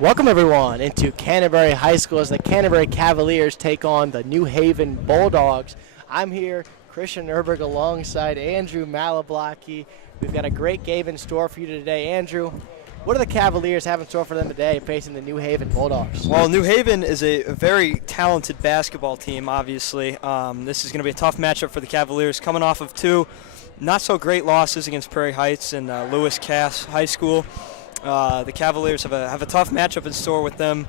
Welcome everyone into Canterbury High School as the Canterbury Cavaliers take on the New Haven Bulldogs. I'm here, Christian Erberg, alongside Andrew Malablocki. We've got a great game in store for you today. Andrew, what do the Cavaliers have in store for them today facing the New Haven Bulldogs? Well, New Haven is a very talented basketball team, obviously. This is going to be a tough matchup for the Cavaliers, coming off of two not-so-great losses against Prairie Heights and Lewis Cass High School. The Cavaliers have a tough matchup in store with them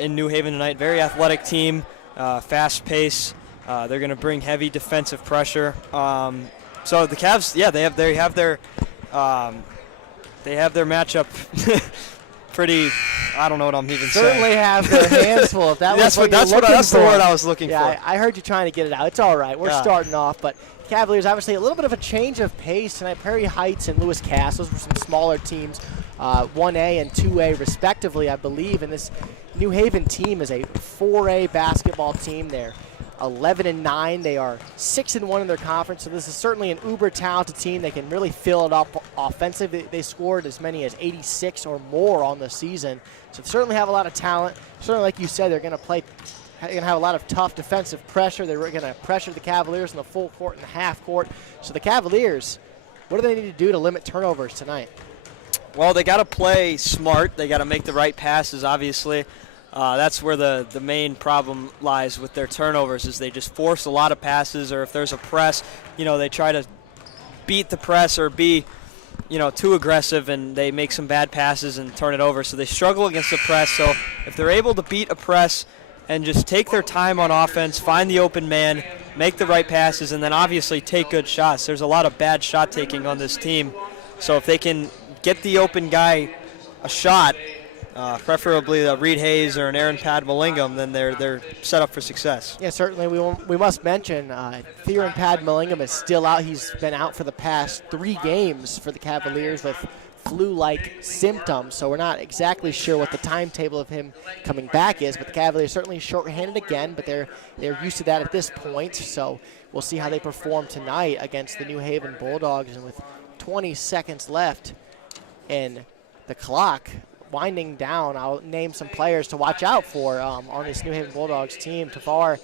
in New Haven tonight. Very athletic team, fast pace. They're going to bring heavy defensive pressure. So the Cavs, yeah, they have their matchup pretty. I don't know what I'm even saying. Certainly have their hands full. If that's the word I was looking for. Yeah, I heard you trying to get it out. It's all right. We're starting off, but Cavaliers obviously a little bit of a change of pace tonight. Prairie Heights and Lewis Cass, those were some smaller teams, 1A and 2A respectively, I believe. And this New Haven team is a 4A basketball team. They're 11-9. They are 6-1 in their conference. So this is certainly an uber talented team. They can really fill it up offensively. They scored as many as 86 or more on the season. So they certainly have a lot of talent. Certainly, like you said, they're going to have a lot of tough defensive pressure. They're going to pressure the Cavaliers in the full court and the half court. So the Cavaliers, what do they need to do to limit turnovers tonight? Well, they got to play smart. They got to make the right passes, obviously. That's where the main problem lies with their turnovers, is they just force a lot of passes, or if there's a press, they try to beat the press or be, too aggressive, and they make some bad passes and turn it over. So they struggle against the press. So if they're able to beat a press and just take their time on offense, find the open man, make the right passes, and then obviously take good shots. There's a lot of bad shot taking on this team. So if they can get the open guy a shot, preferably a Reed Hayes or an Aaron Padmalingam, then they're set up for success. Yeah, certainly. We must mention Theron Padmalingam is still out. He's been out for the past 3 games for the Cavaliers with flu-like symptoms, so we're not exactly sure what the timetable of him coming back is, but the Cavaliers certainly short-handed again, but they're used to that at this point, so we'll see how they perform tonight against the New Haven Bulldogs. And with 20 seconds left and the clock winding down, I'll name some players to watch out for on this New Haven Bulldogs team. Tavar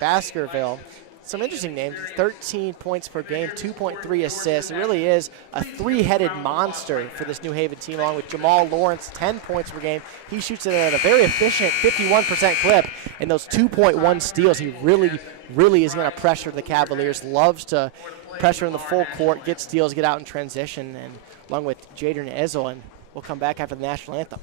Baskerville, some interesting names. 13 points per game, 2.3 assists. It really is a 3-headed monster for this New Haven team, along with Jamal Lawrence, 10 points per game. He shoots it at a very efficient 51% clip, and those 2.1 steals, he really is going to pressure the Cavaliers. Loves to pressure in the full court, get steals, get out in transition, and along with Jadron Ezel. And we'll come back after the national anthem.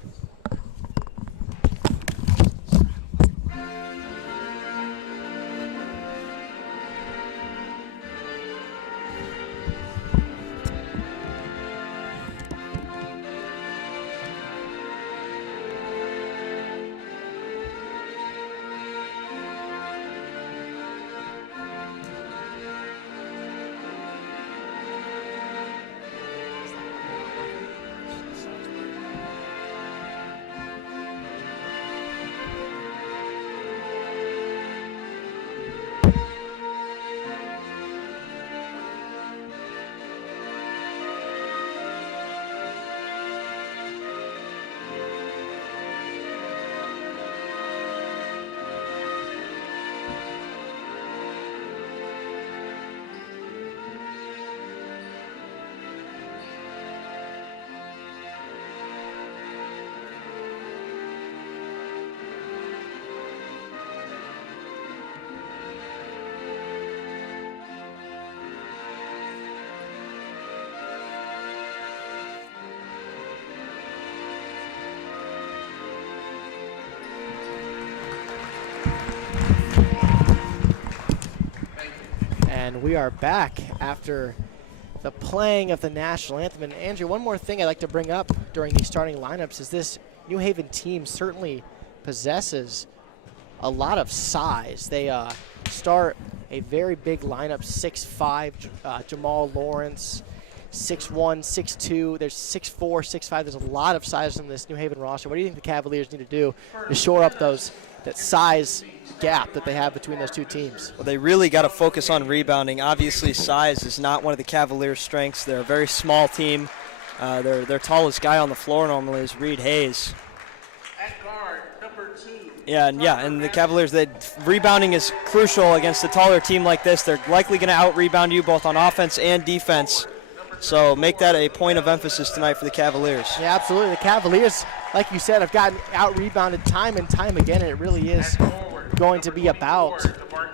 And we are back after the playing of the national anthem. And Andrew, one more thing I'd like to bring up during these starting lineups is this New Haven team certainly possesses a lot of size. They start a very big lineup, 6'5", Jamal Lawrence, 6'1", 6'2", there's 6'4", 6'5". There's a lot of size in this New Haven roster. What do you think the Cavaliers need to do to shore up that size gap that they have between those two teams? Well, they really got to focus on rebounding. Obviously, size is not one of the Cavaliers' strengths. They're a very small team. Their tallest guy on the floor normally is Reed Hayes. And the Cavaliers, rebounding is crucial against a taller team like this. They're likely going to out-rebound you both on offense and defense. So make that a point of emphasis tonight for the Cavaliers. Yeah, absolutely. The Cavaliers, like you said, have gotten out-rebounded time and time again, and it really is going to be about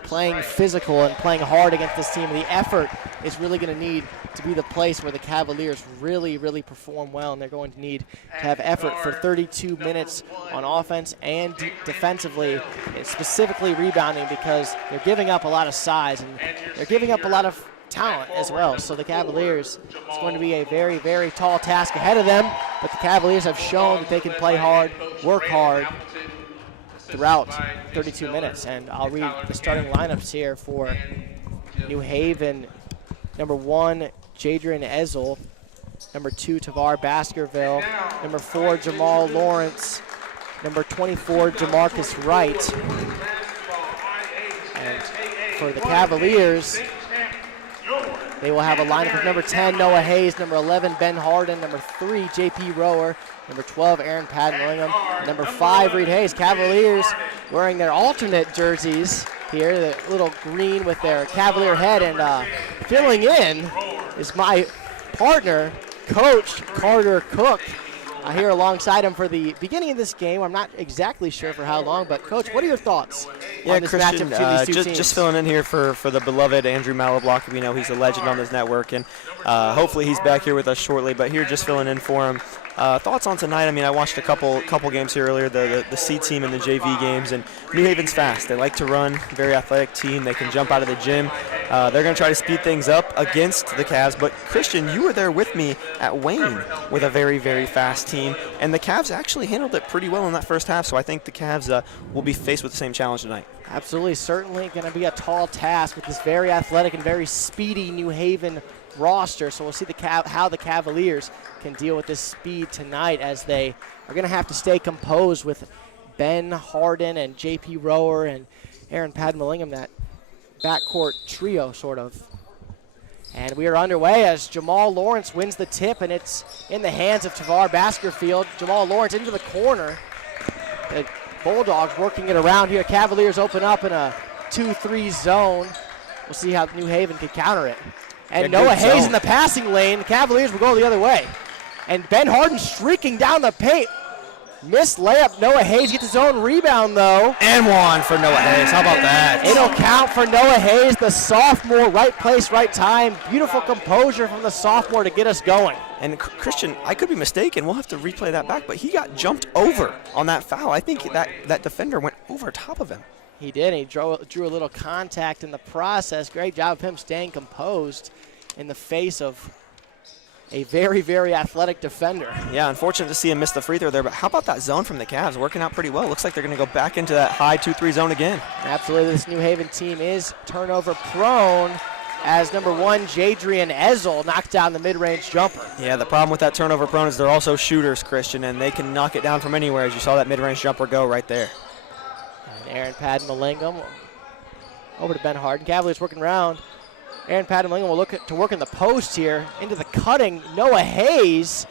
playing physical and playing hard against this team. The effort is really going to need to be the place where the Cavaliers really, really perform well, and they're going to need to have effort for 32 minutes on offense and defensively, specifically rebounding, because they're giving up a lot of size and they're giving up a lot of talent as well. So the Cavaliers, it's going to be a very, very tall task ahead of them, but the Cavaliers have shown that they can play hard, work hard throughout 32 minutes. And I'll read the starting lineups here for New Haven. Number 1, Jadrian Ezel. Number 2, Tavar Baskerville. Number 4, Jamal Lawrence. Number 24, Jamarcus Wright. And for the Cavaliers, they will have a lineup of number 10, Noah Hayes, number 11, Ben Harden, number 3, J.P. Rower, number 12, Aaron Padden-Willingham, number 5, Reed Hayes. Cavaliers wearing their alternate jerseys here, the little green with their Cavalier head, and filling in is my partner, Coach Carter Cook, here alongside him for the beginning of this game. I'm not exactly sure for how long, but Coach, what are your thoughts on this Christian, matchup between these two teams? Just filling in here for the beloved Andrew Malablock. We know he's a legend on this network, and hopefully he's back here with us shortly, but here just filling in for him. Thoughts on tonight? I mean, I watched a couple games here earlier, the C team and the JV games, and New Haven's fast. They like to run, very athletic team. They can jump out of the gym. They're going to try to speed things up against the Cavs, but Christian, you were there with me at Wayne with a very, very fast team, and the Cavs actually handled it pretty well in that first half, so I think the Cavs will be faced with the same challenge tonight. Absolutely, certainly going to be a tall task with this very athletic and very speedy New Haven roster. So we'll see how the Cavaliers can deal with this speed tonight, as they are going to have to stay composed with Ben Harden and J.P. Rower and Aaron Padden-Willingham, that backcourt trio sort of. And we are underway as Jamal Lawrence wins the tip, and it's in the hands of Tavar Baskerville. Jamal Lawrence into the corner. The Bulldogs working it around here. Cavaliers open up in a 2-3 zone. We'll see how New Haven can counter it. And Noah Hayes in the passing lane. The Cavaliers will go the other way. And Ben Harden streaking down the paint. Missed layup. Noah Hayes gets his own rebound, though. And one for Noah Hayes. How about that? It'll count for Noah Hayes, the sophomore. Right place, right time. Beautiful composure from the sophomore to get us going. And Christian, I could be mistaken. We'll have to replay that back, but he got jumped over on that foul. I think that defender went over top of him. He did. He drew a little contact in the process. Great job of him staying composed in the face of a very, very athletic defender. Yeah, unfortunate to see him miss the free throw there, but how about that zone from the Cavs? Working out pretty well. Looks like they're going to go back into that high 2-3 zone again. Absolutely. This New Haven team is turnover prone, as number 1, Jadrian Ezel knocks down the mid-range jumper. Yeah, the problem with that turnover prone is they're also shooters, Christian, and they can knock it down from anywhere, as you saw that mid-range jumper go right there. And Aaron Padden-Willingham over to Ben Harden. Cavaliers working around. Aaron Padden-Willingham will look to work in the post here. Into the cutting Noah Hayes.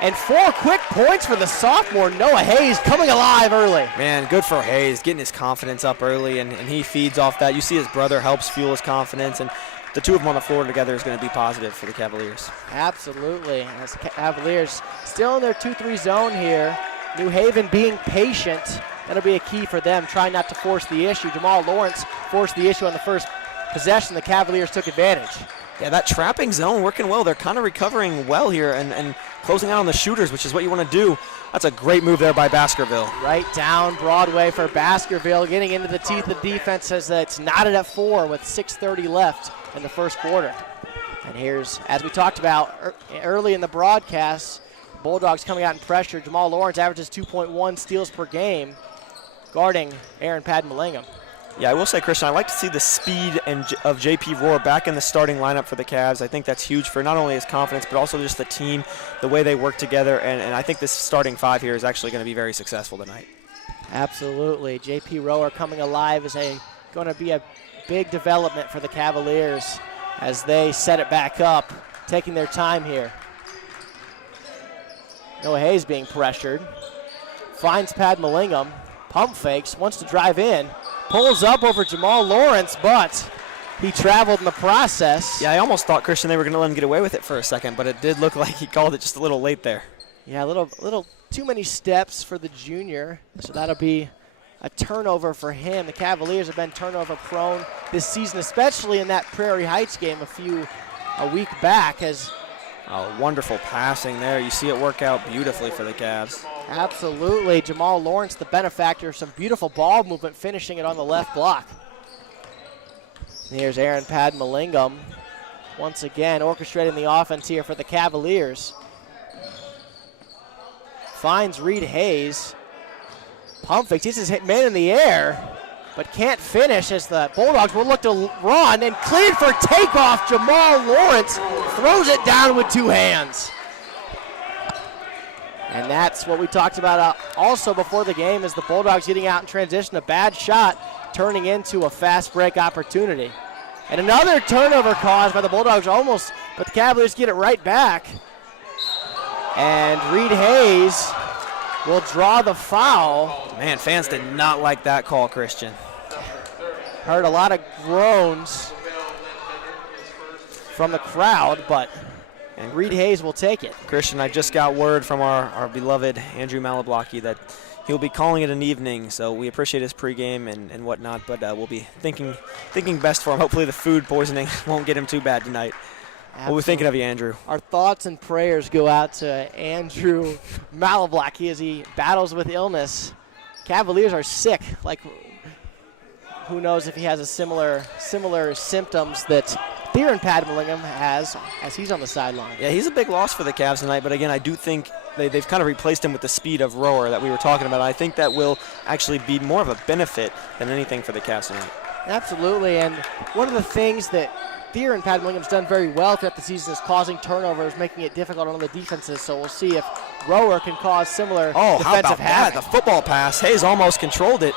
And 4 quick points for the sophomore. Noah Hayes coming alive early. Man, good for Hayes, getting his confidence up early, and he feeds off that. You see his brother helps fuel his confidence, and the two of them on the floor together is going to be positive for the Cavaliers. Absolutely. As Cavaliers still in their 2-3 zone here. New Haven being patient. That'll be a key for them, trying not to force the issue. Jamal Lawrence forced the issue on the first possession. The Cavaliers took advantage. Yeah, that trapping zone working well. They're kind of recovering well here and closing out on the shooters, which is what you want to do. That's a great move there by Baskerville. Right down Broadway for Baskerville, getting into the teeth of defense as it's knotted at 4 with 6:30 left in the first quarter. And here's, as we talked about early in the broadcast, Bulldogs coming out in pressure. Jamal Lawrence averages 2.1 steals per game, guarding Aaron Padden-Willingham. Yeah, I will say, Christian, I like to see the speed of J.P. Rohr back in the starting lineup for the Cavs. I think that's huge for not only his confidence, but also just the team, the way they work together. And I think this starting 5 here is actually going to be very successful tonight. Absolutely. J.P. Rohr coming alive is going to be a big development for the Cavaliers as they set it back up, taking their time here. Noah Hayes being pressured. Finds Padden-Willingham. Pump fakes, wants to drive in, pulls up over Jamal Lawrence, but he traveled in the process. Yeah, I almost thought, Christian, they were going to let him get away with it for a second, but it did look like he called it just a little late there. Yeah, a little too many steps for the junior, so that'll be a turnover for him. The Cavaliers have been turnover prone this season, especially in that Prairie Heights game a week back. As wonderful passing there. You see it work out beautifully for the Cavs. Absolutely. Jamal Lawrence, the benefactor, some beautiful ball movement, finishing it on the left block. Here's Aaron Padmalingam once again orchestrating the offense here for the Cavaliers. Finds Reed Hayes. Pump fakes, he's his hit man in the air, but can't finish as the Bulldogs will look to run, and cleared for takeoff. Jamal Lawrence throws it down with two hands. And that's what we talked about also before the game, is the Bulldogs getting out in transition. A bad shot turning into a fast break opportunity. And another turnover caused by the Bulldogs but the Cavaliers get it right back. And Reed Hayes will draw the foul. Man, fans did not like that call, Christian. Heard a lot of groans from the crowd, but Reed Hayes will take it. Christian, I just got word from our beloved Andrew Malablocki that he'll be calling it an evening, so we appreciate his pregame and whatnot, but we'll be thinking best for him. Hopefully the food poisoning won't get him too bad tonight. Absolutely. We'll be thinking of you, Andrew. Our thoughts and prayers go out to Andrew Malablocki as he battles with illness. Cavaliers are sick. Like, who knows if he has a similar symptoms that Theron Padmalingam has as he's on the sideline. Yeah, he's a big loss for the Cavs tonight, but again, I do think they've kind of replaced him with the speed of Rower that we were talking about. I think that will actually be more of a benefit than anything for the Cavs tonight. Absolutely, and one of the things that Theron Padmalingam's done very well throughout the season is causing turnovers, making it difficult on the defenses, so we'll see if Rower can cause similar defensive how about havoc. that? The football pass. Hayes almost controlled it.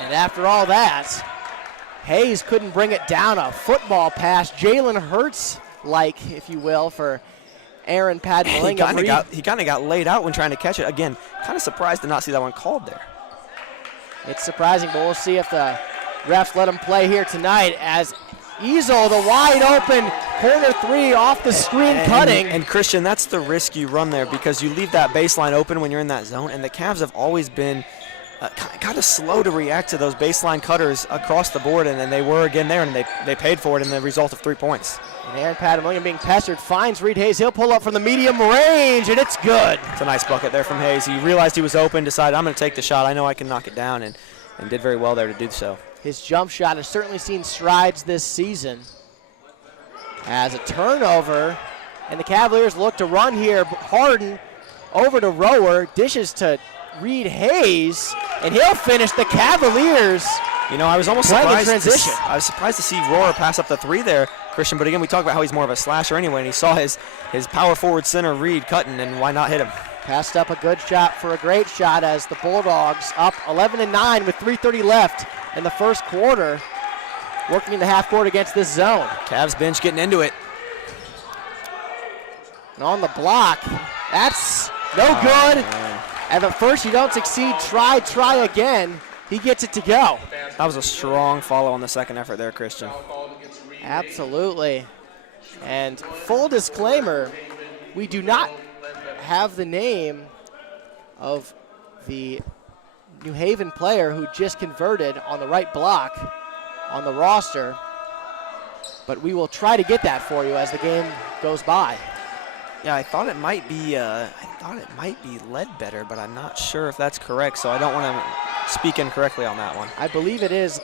And after all that, Hayes couldn't bring it down. A football pass, Jalen Hurts-like, if you will, for Aaron Padmalingam. He kind of got laid out when trying to catch it. Again, kind of surprised to not see that one called there. It's surprising, but we'll see if the refs let him play here tonight as Ezel, the wide open corner three off the screen cutting. And Christian, that's the risk you run there because you leave that baseline open when you're in that zone, and the Cavs have always been kind of slow to react to those baseline cutters across the board, and then they were again there, and they paid for it in the result of 3 points. And Aaron Padmalingam being pestered finds Reed Hayes. He'll pull up from the medium range, and it's good. It's a nice bucket there from Hayes. He realized he was open, decided I'm going to take the shot. I know I can knock it down, and did very well there to do so. His jump shot has certainly seen strides this season. As a turnover, and the Cavaliers look to run here. Harden over to Rower, dishes to Reed Hayes, and he'll finish. The Cavaliers. You know, I was almost surprised. I was surprised to see Rower pass up the three there, Christian. But again, we talk about how he's more of a slasher anyway, and he saw his power forward center Reed cutting, and why not hit him? Passed up a good shot for a great shot as the Bulldogs up 11-9 with 3:30 left in the first quarter, working in the half court against this zone. Cavs bench getting into it. And on the block, that's no good. Man. And at first you don't succeed, try again. He gets it to go. That was a strong follow on the second effort there, Christian. Absolutely. And full disclaimer, we do not have the name of the New Haven player who just converted on the right block on the roster, but we will try to get that for you as the game goes by. Yeah, I thought it might be Ledbetter, but I'm not sure if that's correct, so I don't want to speak incorrectly on that one. I believe it is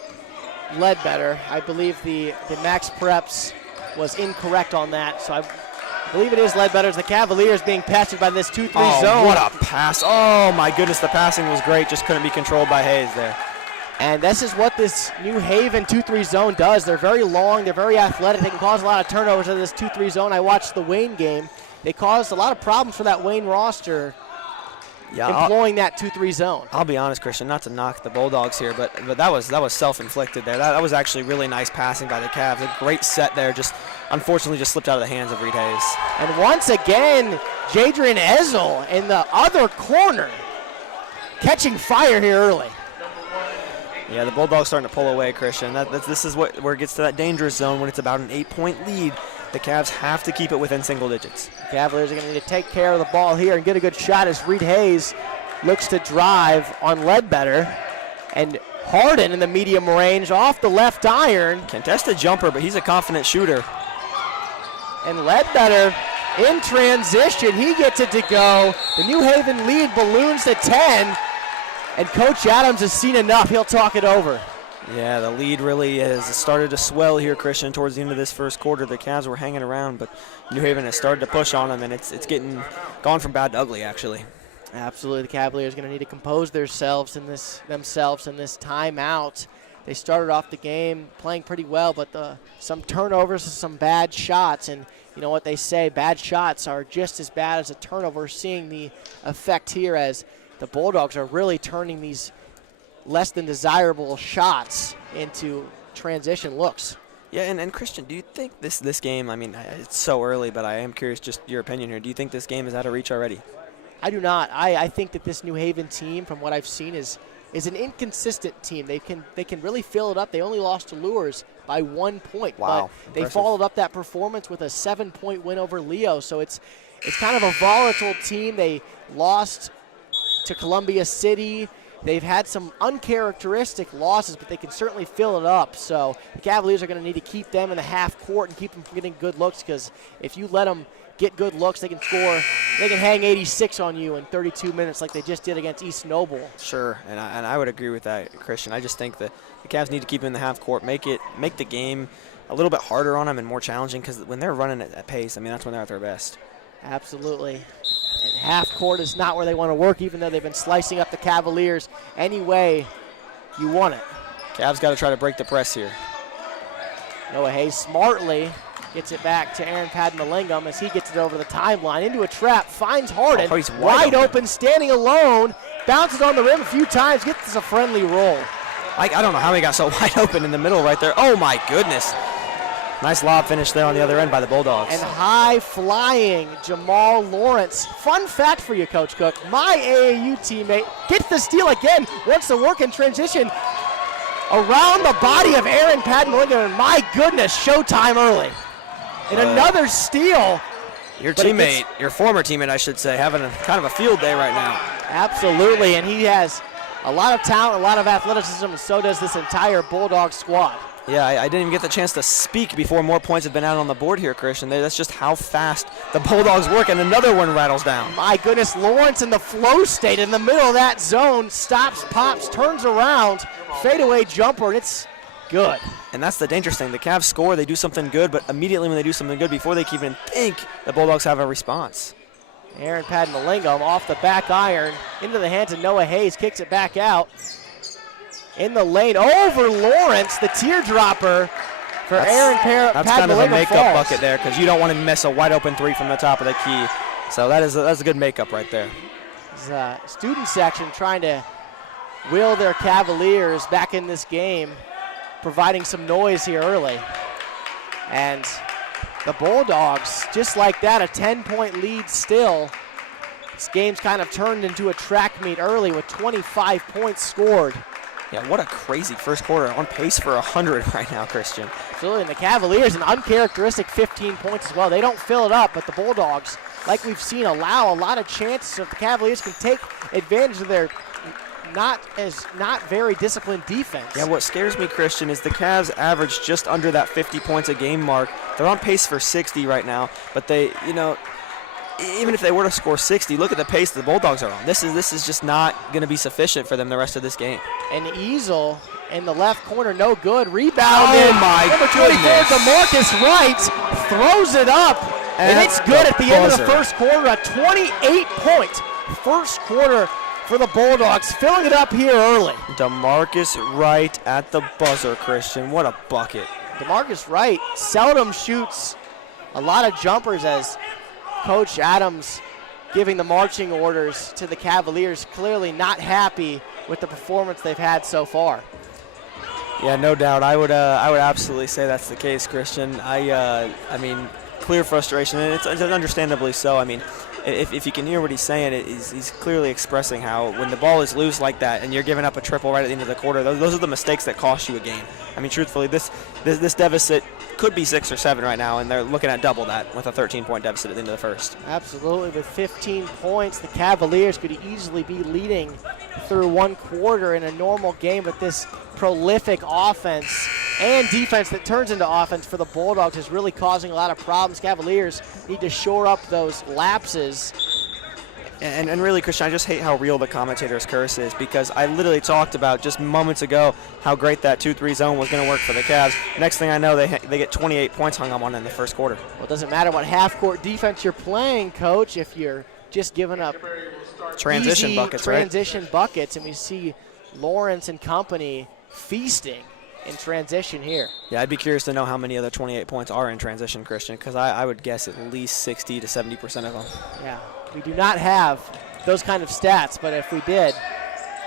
Ledbetter. I believe the Max Preps was incorrect on that, so I believe it is Ledbetter. The Cavaliers being pestered by this 2-3 zone. What a pass. Oh, my goodness, the passing was great. Just couldn't be controlled by Hayes there. And this is what this New Haven 2-3 zone does. They're very long. They're very athletic. They can cause a lot of turnovers in this 2-3 zone. I watched the Wayne game. They caused a lot of problems for that Wayne roster employing that 2-3 zone. I'll be honest, Christian, not to knock the Bulldogs here, but that was self-inflicted there. That was actually really nice passing by the Cavs. A great set there, just unfortunately just slipped out of the hands of Reed Hayes. And once again, Jadrian Ezel in the other corner. catching fire here early. Yeah, the Bulldogs starting to pull away, Christian. This is where it gets to that dangerous zone when it's about an 8-point lead. The Cavs have to keep it within single digits. The Cavaliers are going to need to take care of the ball here and get a good shot as Reed Hayes looks to drive on Ledbetter. And Harden in the medium range off the left iron. Contested jumper, but he's a confident shooter. And Ledbetter in transition, he gets it to go. The New Haven lead balloons to 10. And Coach Adams has seen enough. He'll talk it over. Yeah, the lead really has started to swell here, Christian, towards the end of this first quarter. The Cavs were hanging around, but New Haven has started to push on them, and it's gone from bad to ugly, actually. Absolutely, the Cavaliers are going to need to compose themselves in this timeout. They started off the game playing pretty well, but some turnovers and some bad shots. And you know what they say, bad shots are just as bad as a turnover. Seeing the effect here as the Bulldogs are really turning these less than desirable shots into transition looks. Yeah, and Christian, do you think this game, I mean, it's so early, but I am curious just your opinion here. Do you think this game is out of reach already? I do not. I think that this New Haven team, from what I've seen, is an inconsistent team. They can really fill it up. They only lost to Lures by 1 point. Wow, but they followed up that performance with a 7-point win over Leo. So it's kind of a volatile team. They lost to Columbia City. They've had some uncharacteristic losses, but they can certainly fill it up. So the Cavaliers are going to need to keep them in the half court and keep them from getting good looks, because if you let them get good looks, they can score. They can hang 86 on you in 32 minutes like they just did against East Noble. Sure, and I would agree with that, Christian. I just think that the Cavs need to keep it in the half court, make the game a little bit harder on them and more challenging, because when they're running at pace, I mean, that's when they're at their best. Absolutely. And half court is not where they want to work, even though they've been slicing up the Cavaliers any way you want it. Cavs got to try to break the press here. Noah Hayes smartly gets it back to Aaron Padmalingam as he gets it over the timeline into a trap, finds Harden, he's wide open, standing alone, bounces on the rim a few times, gets us a friendly roll. I don't know how he got so wide open in the middle right there. Oh, my goodness. Nice lob finish there on the other end by the Bulldogs. And high-flying Jamal Lawrence. Fun fact for you, Coach Cook. My AAU teammate gets the steal again, wants to work in transition around the body of Aaron Padmalingam. And my goodness, showtime early. And another steal. Your teammate, your former teammate, I should say, having kind of a field day right now. Absolutely, and he has a lot of talent, a lot of athleticism, and so does this entire Bulldog squad. Yeah, I didn't even get the chance to speak before more points have been out on the board here, Christian. That's just how fast the Bulldogs work, and another one rattles down. My goodness, Lawrence in the flow state in the middle of that zone, stops, pops, turns around, fadeaway jumper, and it's good. And that's the dangerous thing. The Cavs score, they do something good, but immediately when they do something good, before they can even think, the Bulldogs have a response. Aaron Padmalingam off the back iron, into the hands of Noah Hayes, kicks it back out. In the lane, over Lawrence, the teardropper for Aaron Padmalingam. That's kind of a makeup falls. bucket there, because you don't want to miss a wide open three from the top of the key. So that's a good makeup right there. Student section trying to will their Cavaliers back in this game, providing some noise here early. And the Bulldogs, just like that, a 10-point lead still. This game's kind of turned into a track meet early with 25 points scored. Yeah, what a crazy first quarter. On pace for 100 right now, Christian. Absolutely, and the Cavaliers, an uncharacteristic 15 points as well. They don't fill it up, but the Bulldogs, like we've seen, allow a lot of chances so the Cavaliers can take advantage of their not very disciplined defense. Yeah, what scares me, Christian, is the Cavs average just under that 50 points a game mark. They're on pace for 60 right now, but they, even if they were to score 60, look at the pace the Bulldogs are on. This is just not going to be sufficient for them the rest of this game. And Easel in the left corner, no good. Rebounded. Oh, my Number 24, goodness. DeMarcus Wright throws it up. And it's good at the end of the first quarter. A 28-point first quarter for the Bulldogs, filling it up here early. DeMarcus Wright at the buzzer, Christian. What a bucket. DeMarcus Wright seldom shoots a lot of jumpers, as Coach Adams giving the marching orders to the Cavaliers, clearly not happy with the performance they've had so far. Yeah, no doubt. I would absolutely say that's the case, Christian. I mean, clear frustration, and it's understandably so. I mean, if you can hear what he's saying, he's clearly expressing how when the ball is loose like that and you're giving up a triple right at the end of the quarter, those are the mistakes that cost you a game. I mean, truthfully, this deficit could be 6 or 7 right now, and they're looking at double that with a 13-point deficit at the end of the first. Absolutely. With 15 points, the Cavaliers could easily be leading through one quarter in a normal game, but this prolific offense and defense that turns into offense for the Bulldogs is really causing a lot of problems. Cavaliers need to shore up those lapses. And really, Christian, I just hate how real the commentator's curse is, because I literally talked about just moments ago how great that 2-3 zone was going to work for the Cavs. Next thing I know, they get 28 points hung on in the first quarter. Well, it doesn't matter what half-court defense you're playing, Coach, if you're just giving up transition easy buckets, transition buckets, and we see Lawrence and company feasting in transition here. Yeah, I'd be curious to know how many of the 28 points are in transition, Christian, because I would guess at least 60 to 70% of them. Yeah, we do not have those kind of stats, but if we did,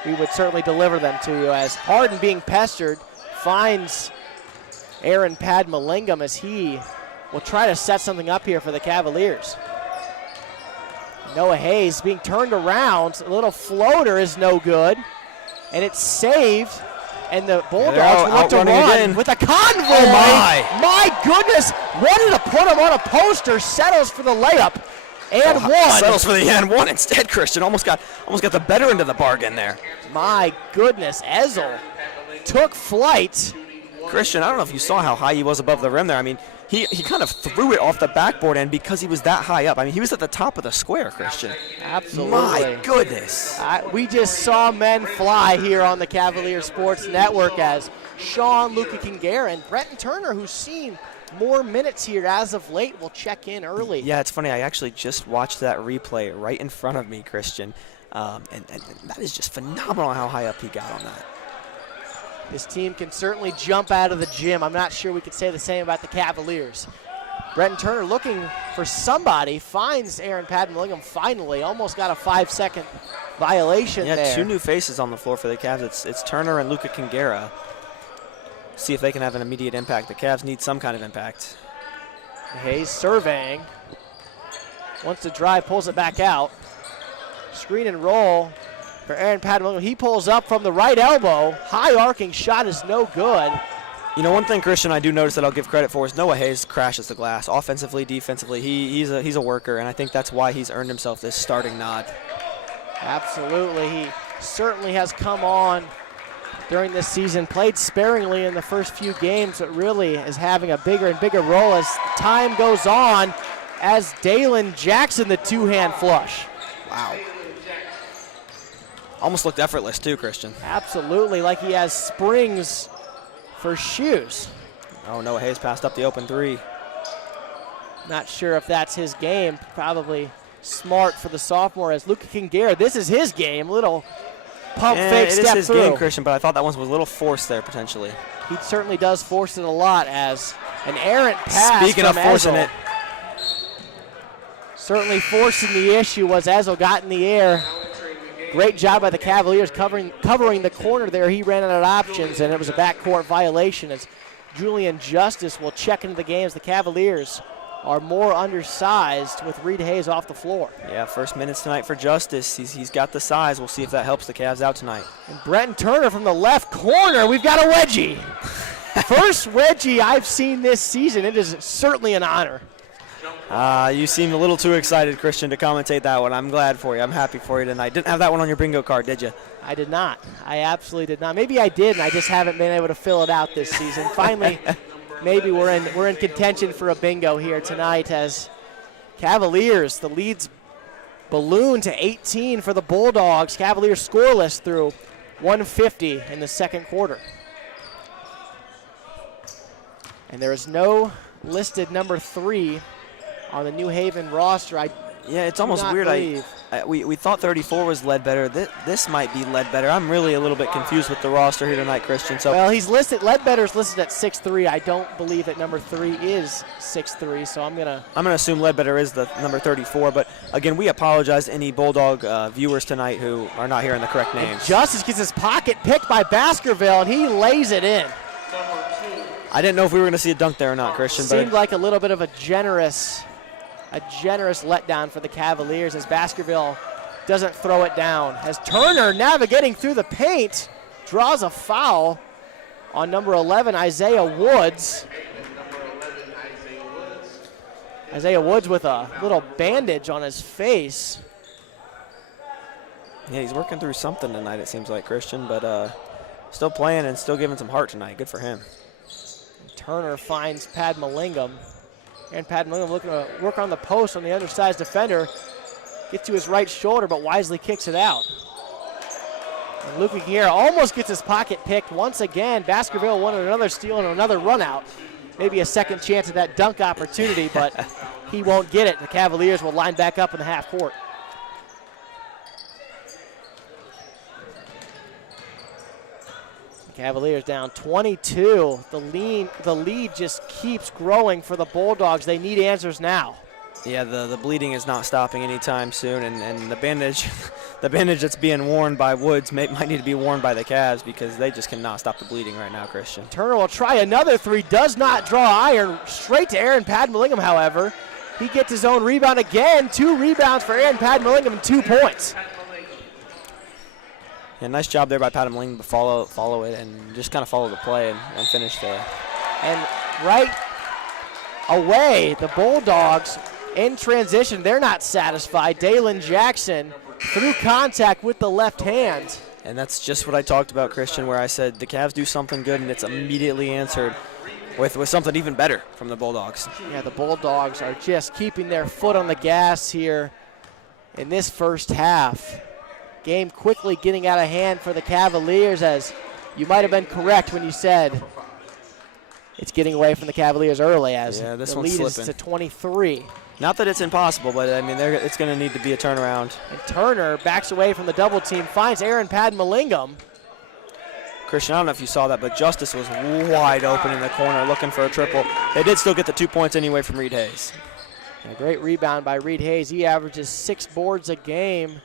we would certainly deliver them to you, as Harden, being pestered, finds Aaron Padmalingam as he will try to set something up here for the Cavaliers. Noah Hayes being turned around. A little floater is no good, and it's saved. And the Bulldogs will look to run again with a convoy. Oh, my. My goodness. Wanted to put him on a poster. Settles for the layup. And one. Settles for the and one instead, Christian. Almost got the better end of the bargain there. My goodness. Ezel took flight. Christian, I don't know if you saw how high he was above the rim there. I mean, he kind of threw it off the backboard end because he was that high up. I mean, he was at the top of the square, Christian. Absolutely. My goodness. We just saw men fly here on the Cavalier Sports Network as Sean, Luka Kingera, and Brenton Turner, who's seen more minutes here as of late, will check in early. Yeah, it's funny. I actually just watched that replay right in front of me, Christian. And that is just phenomenal how high up he got on that. This team can certainly jump out of the gym. I'm not sure we could say the same about the Cavaliers. Brenton Turner looking for somebody, finds Aaron Padmalingam finally. Almost got a 5-second violation there. Yeah, 2 new faces on the floor for the Cavs. It's Turner and Luka Kingera. See if they can have an immediate impact. The Cavs need some kind of impact. Hayes surveying. Wants to drive, pulls it back out. Screen and roll for Aaron Padmalingam. He pulls up from the right elbow. High arcing shot is no good. You know, one thing, Christian, I do notice that I'll give credit for is Noah Hayes crashes the glass. Offensively, defensively, he's a worker, and I think that's why he's earned himself this starting nod. Absolutely. He certainly has come on during this season. Played sparingly in the first few games, but really is having a bigger and bigger role as time goes on, as Dalen Jackson, the two-hand flush. Wow. Almost looked effortless too, Christian. Absolutely, like he has springs for shoes. Oh, Noah Hayes passed up the open 3. Not sure if that's his game. Probably smart for the sophomore as Luka Kingera. This is his game. Little pump fake step through. It is his game, Christian, but I thought that one was a little forced there potentially. He certainly does force it a lot as an errant pass. Speaking of forcing it. Certainly forcing the issue was Ezel got in the air. Great job by the Cavaliers covering the corner there. He ran out of options, and it was a backcourt violation as Julian Justice will check into the game as the Cavaliers are more undersized with Reed Hayes off the floor. Yeah, first minutes tonight for Justice. He's got the size. We'll see if that helps the Cavs out tonight. And Brenton Turner from the left corner. We've got a wedgie. First wedgie I've seen this season. It is certainly an honor. You seemed a little too excited, Christian, to commentate that one. I'm glad for you. I'm happy for you tonight. Didn't have that one on your bingo card, did you? I did not. I absolutely did not. Maybe I did, and I just haven't been able to fill it out this season. Finally, maybe we're in contention for a bingo here tonight as Cavaliers, the leads balloon to 18 for the Bulldogs. Cavaliers scoreless through 150 in the second quarter. And there is no listed number 3 on the New Haven roster. Yeah, it's almost weird. We thought 34 was Ledbetter. This might be Ledbetter. I'm really a little bit confused with the roster here tonight, Christian. So well, he's listed. Ledbetter's listed at 6'3". I don't believe that number 3 is 6'3", so I'm gonna assume Ledbetter is the number 34. But again, we apologize to any Bulldog viewers tonight who are not hearing the correct names. And Justice gets his pocket picked by Baskerville, and he lays it in. I didn't know if we were going to see a dunk there or not, Christian. Seemed like a little bit of a generous letdown for the Cavaliers as Baskerville doesn't throw it down. As Turner navigating through the paint, draws a foul on number 11, Isaiah Woods. Isaiah Woods with a little bandage on his face. Yeah, he's working through something tonight, it seems like, Christian, but still playing and still giving some heart tonight. Good for him. Turner finds Pad Mallingham. And Pad Mallingham looking to work on the post on the undersized defender. Gets to his right shoulder, but wisely kicks it out. And Luka Guerra almost gets his pocket picked once again. Baskerville wanted another steal and another run out. Maybe a second chance at that dunk opportunity, but he won't get it. The Cavaliers will line back up in the half court. Cavaliers down 22. The lead just keeps growing for the Bulldogs. They need answers now. Yeah, the bleeding is not stopping anytime soon, and the bandage the bandage that's being worn by Woods might need to be worn by the Cavs because they just cannot stop the bleeding right now, Christian. Turner will try another three, does not draw iron. Straight to Aaron Pad Mallingham, however. He gets his own rebound again. 2 rebounds for Aaron Pad Mallingham and 2 points. Yeah, nice job there by Pat Mallingham to follow it and just kind of follow the play and finish there. And right away, the Bulldogs in transition, they're not satisfied. Dalen Jackson through contact with the left hand. And that's just what I talked about, Christian, where I said the Cavs do something good and it's immediately answered with something even better from the Bulldogs. Yeah, the Bulldogs are just keeping their foot on the gas here in this first half. Game quickly getting out of hand for the Cavaliers, as you might have been correct when you said it's getting away from the Cavaliers early, as the lead slipping. is to 23. Not that it's impossible, but I mean it's going to need to be a turnaround. And Turner backs away from the double team, finds Aaron Pad Mallingham. Christian, I don't know if you saw that, but Justice was wide open in the corner looking for a triple. They did still get the 2 points anyway from Reed Hayes. And a great rebound by Reed Hayes. He averages 6 boards a game,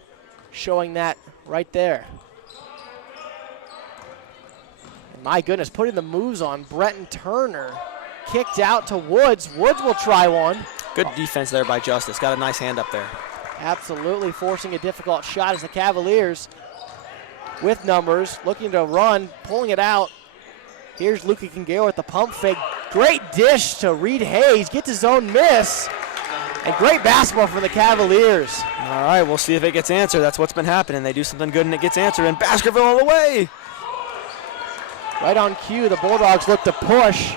showing that right there. And my goodness, putting the moves on Brenton Turner. Kicked out to Woods. Woods will try one. Good defense there by Justice. Got a nice hand up there. Absolutely forcing a difficult shot as the Cavaliers with numbers, looking to run, pulling it out. Here's Luka Kingale with the pump fake. Great dish to Reed Hayes. Gets his own miss. And great basketball from the Cavaliers. All right, we'll see if it gets answered. That's what's been happening. They do something good and it gets answered. And Baskerville all the way. Right on cue, the Bulldogs look to push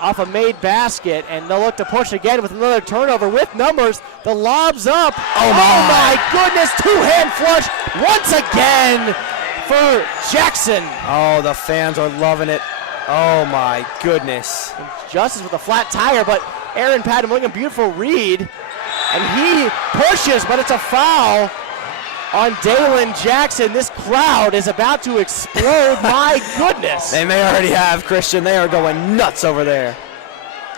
off a made basket, and they'll look to push again with another turnover with numbers. The lob's up. Oh my goodness, 2-hand flush once again for Jackson. Oh, the fans are loving it. Oh my goodness. And Justice with a flat tire, but Aaron Pad Mallingham, beautiful read, and he pushes, but it's a foul on Dalen Jackson. This crowd is about to explode. My goodness. They may already have, Christian. They are going nuts over there.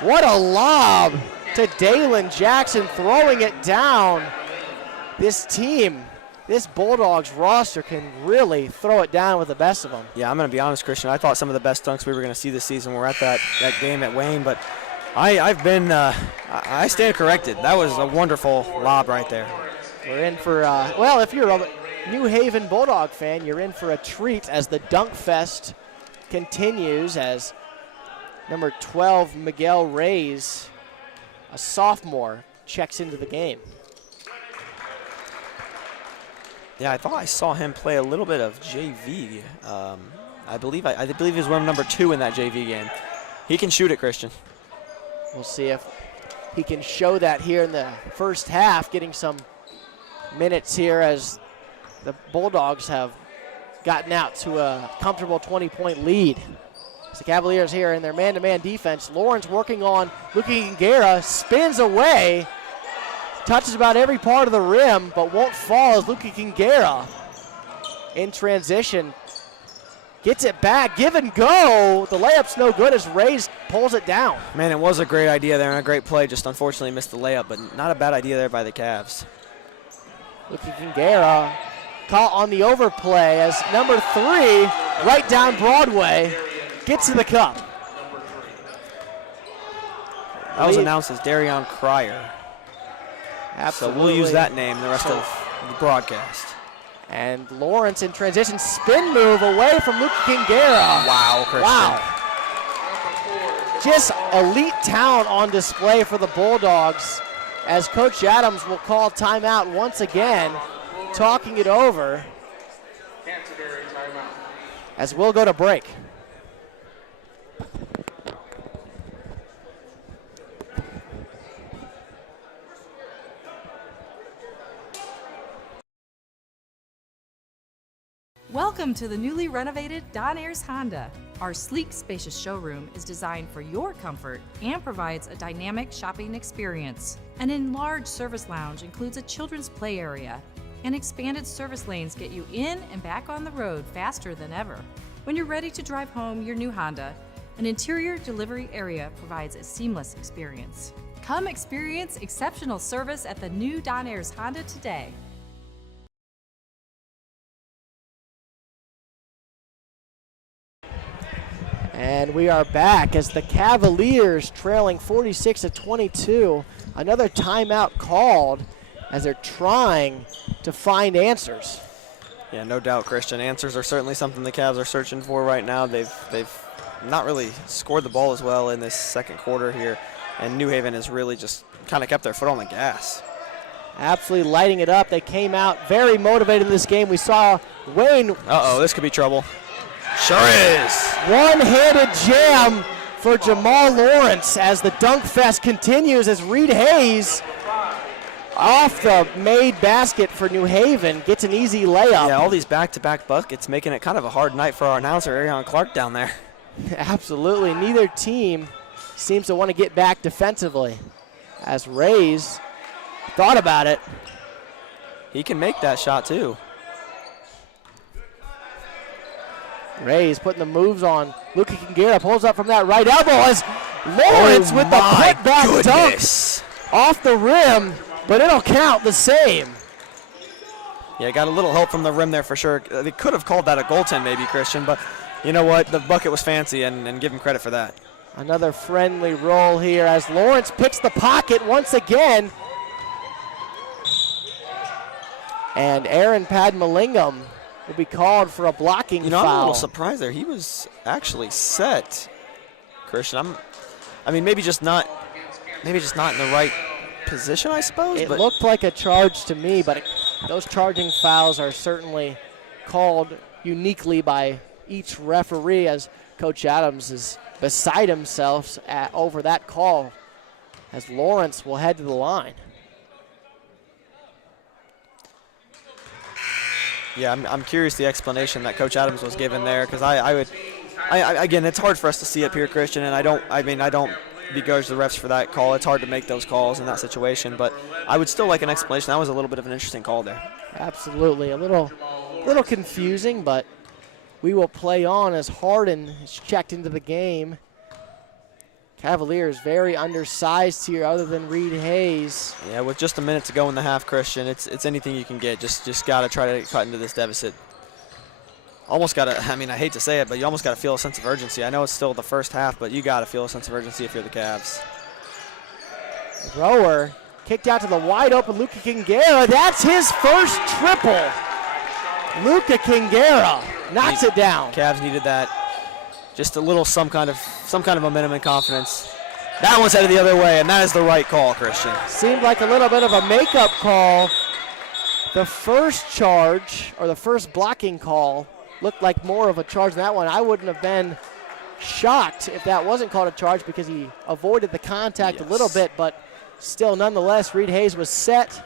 What a lob to Dalen Jackson, throwing it down. This team, this Bulldogs roster can really throw it down with the best of them. Yeah, I'm going to be honest, Christian. I thought some of the best dunks we were going to see this season were at that game at Wayne, but I stand corrected. That was a wonderful lob right there. We're in for, well, if you're a New Haven Bulldog fan, you're in for a treat as the Dunk Fest continues, as number 12, Miguel Reyes, a sophomore, checks into the game. Yeah, I thought I saw him play a little bit of JV. I believe he was wearing number 2 in that JV game. He can shoot it, Christian. We'll see if he can show that here in the first half, getting some minutes here as the Bulldogs have gotten out to a comfortable 20-point lead. As the Cavaliers here in their man-to-man defense, Lawrence working on Luka Guerra, spins away, touches about every part of the rim, but won't fall as Luka Guerra in transition gets it back, give and go. The layup's no good as Reyes pulls it down. Man, it was a great idea there and a great play, just unfortunately missed the layup, but not a bad idea there by the Cavs. Luka Guerra caught on the overplay as number 3, right down Broadway, gets to the cup. That was announced as Darion Cryer. Absolutely. So we'll use that name the rest of the broadcast. And Lawrence in transition, spin move away from Luca Kingera. Wow, Christian. Wow. Just elite talent on display for the Bulldogs, as Coach Adams will call timeout once again, talking it over Canterbury timeout. as we'll go to break. Welcome to the newly renovated Don Ayers Honda. Our sleek, spacious showroom is designed for your comfort and provides a dynamic shopping experience. An enlarged service lounge includes a children's play area, and expanded service lanes get you in and back on the road faster than ever. When you're ready to drive home your new Honda, an interior delivery area provides a seamless experience. Come experience exceptional service at the new Don Ayers Honda today. And we are back as the Cavaliers trailing 46-22. Another timeout called as they're trying to find answers. Yeah, no doubt, Christian. Answers are certainly something the Cavs are searching for right now. They've not really scored the ball as well in this second quarter here, and New Haven has really just kind of kept their foot on the gas. Absolutely lighting it up. They came out very motivated in this game. We saw Wayne. Uh-oh, this could be trouble. Sure is. One-handed jam for Jamal Lawrence as the dunk fest continues as Reed Hayes off the made basket for New Haven gets an easy layup. Yeah, all these back-to-back buckets making it kind of a hard night for our announcer, Arion Clark, down there. Absolutely. Neither team seems to want to get back defensively as Rays thought about it. He can make that shot, too. Rays putting the moves on. Luca Kingera pulls up from that right elbow as Lawrence with the putback dunk off the rim, but it'll count the same. Yeah, got a little help from the rim there for sure. They could have called that a goaltend maybe, Christian, but you know what? The bucket was fancy, and give him credit for that. Another friendly roll here as Lawrence picks the pocket once again. And Aaron Padmalingam will be called for a blocking foul. I'm a little surprised there. He was actually set, Christian. I mean, maybe just not in the right position, I suppose. It but looked like a charge to me, but those charging fouls are certainly called uniquely by each referee, as Coach Adams is beside himself over that call as Lawrence will head to the line. Yeah, I'm curious the explanation that Coach Adams was given there, because I again, it's hard for us to see up here, Christian, and I don't begrudge the refs for that call. It's hard to make those calls in that situation, but I would still like an explanation. That was a little bit of an interesting call there. Absolutely, a little confusing, but we will play on as Harden is checked into the game. Cavaliers very undersized here other than Reed Hayes. Yeah, with just a minute to go in the half, Christian, it's anything you can get. Just got to try to cut into this deficit. Almost got to, I mean, I hate to say it, but you almost got to feel a sense of urgency. I know it's still the first half, but you got to feel a sense of urgency if you're the Cavs. Rower kicked out to the wide open Luca Kingera. That's his first triple. Luca Kingera knocks it down. Cavs needed that. Just a little some kind of momentum and confidence. That one's headed the other way, and that is the right call, Christian. Seemed like a little bit of a makeup call. The first charge, or the first blocking call, looked like more of a charge than that one. I wouldn't have been shocked if that wasn't called a charge because he avoided the contact a little bit, but still, nonetheless, Reed Hayes was set.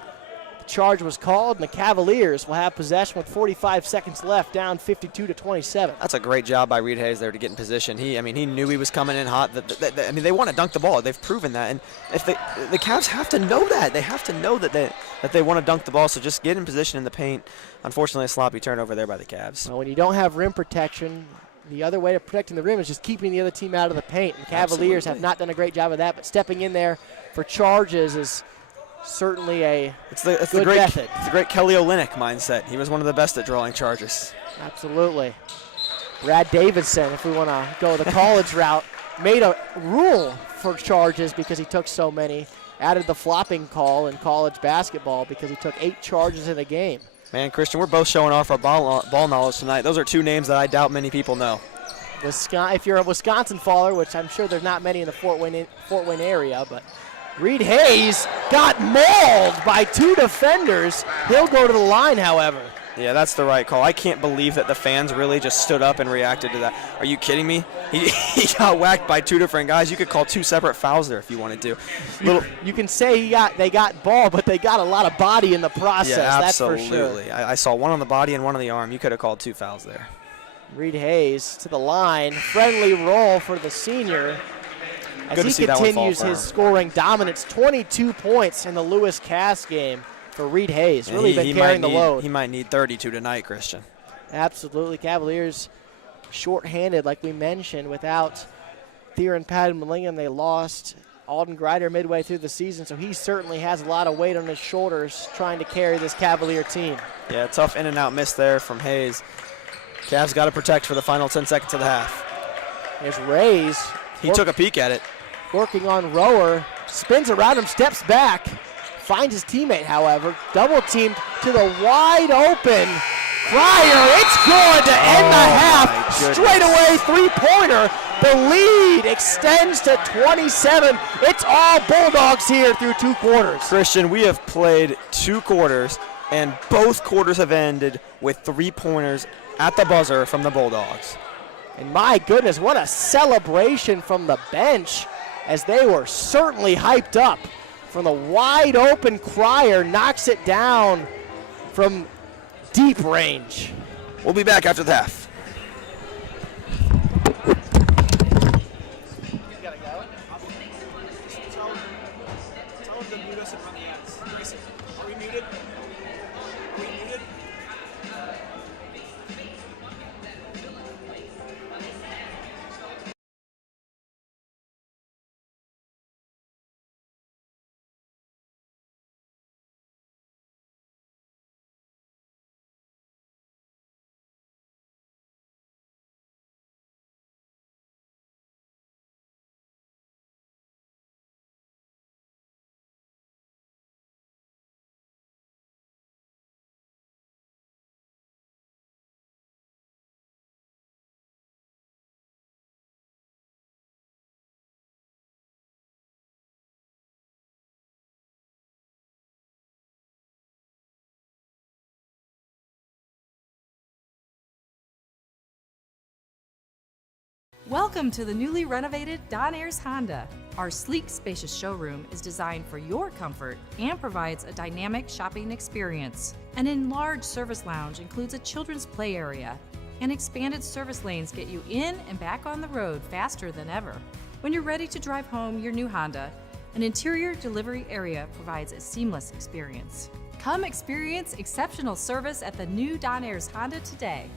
The charge was called, and the Cavaliers will have possession with 45 seconds left, down 52-27. That's a great job by Reed Hayes there to get in position. He knew he was coming in hot. They want to dunk the ball. They've proven that, and if the Cavs have to know that. They have to know that they want to dunk the ball. So just get in position in the paint. Unfortunately, a sloppy turnover there by the Cavs. Well, when you don't have rim protection, the other way of protecting the rim is just keeping the other team out of the paint. And the Cavaliers have not done a great job of that, but stepping in there for charges is certainly a good method. It's the great Kelly Olynyk mindset. He was one of the best at drawing charges. Absolutely. Brad Davidson, if we want to go the college route, made a rule for charges because he took so many. Added the flopping call in college basketball because he took 8 charges in a game. Man, Christian, we're both showing off our ball knowledge tonight. Those are 2 names that I doubt many people know. If you're a Wisconsin follower, which I'm sure there's not many in the Fort Wayne area, but Reed Hayes got mauled by 2 defenders. He'll go to the line, however. Yeah, that's the right call. I can't believe that the fans really just stood up and reacted to that. Are you kidding me? He got whacked by 2 different guys. You could call 2 separate fouls there if you wanted to. You can say they got ball, but they got a lot of body in the process. Yeah, absolutely. That's for sure. I saw one on the body and one on the arm. You could have called 2 fouls there. Reed Hayes to the line. Friendly roll for the senior as he continues his scoring dominance. 22 points in the Lewis Cass game for Reed Hayes. Really been carrying the load. He might need 32 tonight, Christian. Absolutely. Cavaliers shorthanded, like we mentioned, without Theron Padden-Mallingham. They lost Alden Grider midway through the season, so he certainly has a lot of weight on his shoulders trying to carry this Cavalier team. Yeah, tough in and out miss there from Hayes. Cavs got to protect for the final 10 seconds of the half. Here's Rays. He took a peek at it. Working on Rower. Spins around him, steps back. Finds his teammate, however. Double teamed to the wide open Cryer. It's good to end the half. Straight away, 3-pointer. The lead extends to 27. It's all Bulldogs here through 2 quarters. Christian, we have played 2 quarters, and both quarters have ended with 3-pointers at the buzzer from the Bulldogs. And my goodness, what a celebration from the bench as they were certainly hyped up. From the wide open Cryer, knocks it down from deep range. We'll be back after the half. Welcome to the newly renovated Don Ayers Honda. Our sleek, spacious showroom is designed for your comfort and provides a dynamic shopping experience. An enlarged service lounge includes a children's play area, and expanded service lanes get you in and back on the road faster than ever. When you're ready to drive home your new Honda, an interior delivery area provides a seamless experience. Come experience exceptional service at the new Don Ayers Honda today.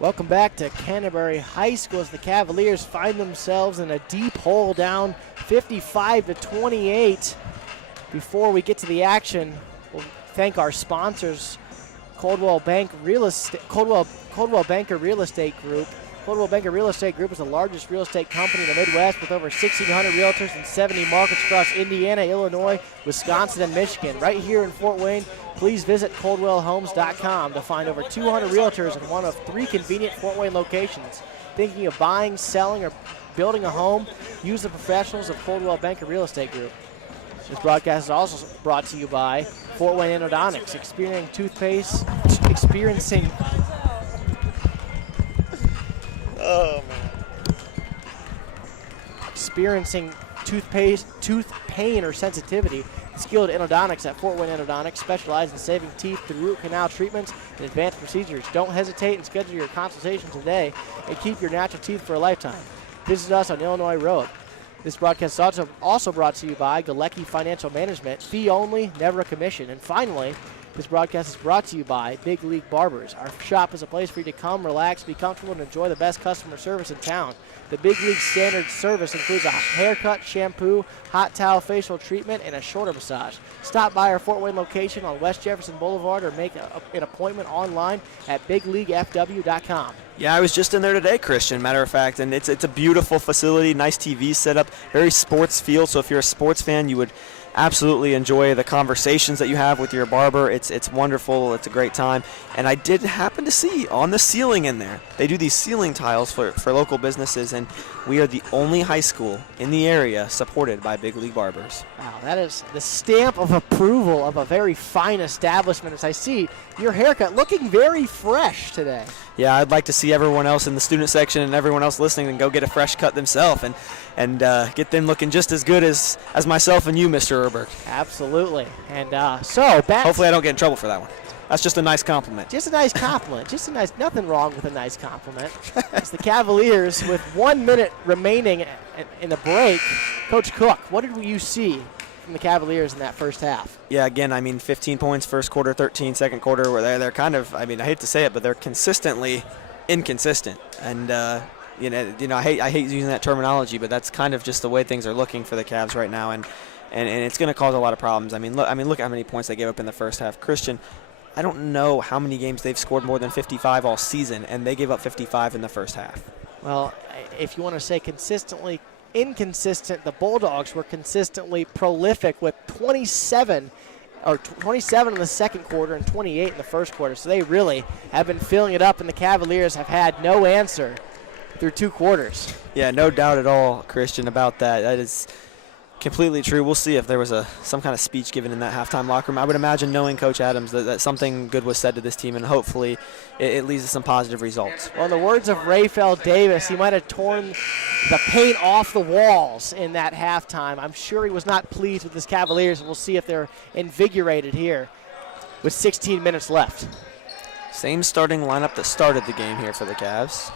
Welcome back to Canterbury High School as the Cavaliers find themselves in a deep hole down 55-28. Before we get to the action, we'll thank our sponsors, Coldwell Banker Real Estate Group. Coldwell Banker Real Estate Group is the largest real estate company in the Midwest with over 1,600 realtors in 70 markets across Indiana, Illinois, Wisconsin, and Michigan. Right here in Fort Wayne, please visit ColdwellHomes.com to find over 200 realtors in one of 3 convenient Fort Wayne locations. Thinking of buying, selling, or building a home? Use the professionals of Coldwell Banker Real Estate Group. This broadcast is also brought to you by Fort Wayne Endodontics, experiencing tooth pain or sensitivity. Skilled endodontics at Fort Wayne Endodontics specialize in saving teeth through root canal treatments and advanced procedures. Don't hesitate and schedule your consultation today and keep your natural teeth for a lifetime. Visit us on Illinois Road. This broadcast is also brought to you by Galecki Financial Management. Fee only, never a commission. And finally, this broadcast is brought to you by Big League Barbers. Our shop is a place for you to come, relax, be comfortable, and enjoy the best customer service in town. The Big League standard service includes a haircut, shampoo, hot towel, facial treatment, and a shoulder massage. Stop by our Fort Wayne location on West Jefferson Boulevard or make an appointment online at bigleaguefw.com. Yeah, I was just in there today, Christian, matter of fact, and it's a beautiful facility, nice TV setup, very sports feel, so if you're a sports fan, you would absolutely enjoy the conversations that you have with your barber. It's wonderful. It's a great time. And I did happen to see on the ceiling in there, they do these ceiling tiles for local businesses, and we are the only high school in the area supported by Big League Barbers. Wow, that is the stamp of approval of a very fine establishment. As I see your haircut looking very fresh today. Yeah, I'd like to see everyone else in the student section and everyone else listening and go get a fresh cut themselves and get them looking just as good as myself and you, Mr. Erberg. Absolutely. And so back. Hopefully I don't get in trouble for that one. That's just a nice compliment. Just a nice compliment. Nothing wrong with a nice compliment. It's the Cavaliers with 1 minute remaining in the break. Coach Cook, what did you see from the Cavaliers in that first half? Yeah, again, 15 points first quarter, 13 second quarter, where they're kind of, I hate to say it, but they're consistently inconsistent. And, I hate using that terminology, but that's kind of just the way things are looking for the Cavs right now. And it's going to cause a lot of problems. Look how many points they gave up in the first half. Christian, I don't know how many games they've scored more than 55 all season, and they gave up 55 in the first half. Well, if you want to say consistently inconsistent, the Bulldogs were consistently prolific with 27 in the second quarter and 28 in the first quarter. So they really have been filling it up, and the Cavaliers have had no answer through 2 quarters. Yeah, no doubt at all, Christian, about that. That is completely true. We'll see if there was some kind of speech given in that halftime locker room. I would imagine, knowing Coach Adams, that something good was said to this team, and hopefully it leads to some positive results. Well, in the words of Rafael Davis, he might have torn the paint off the walls in that halftime. I'm sure he was not pleased with his Cavaliers, and we'll see if they're invigorated here with 16 minutes left. Same starting lineup that started the game here for the Cavs.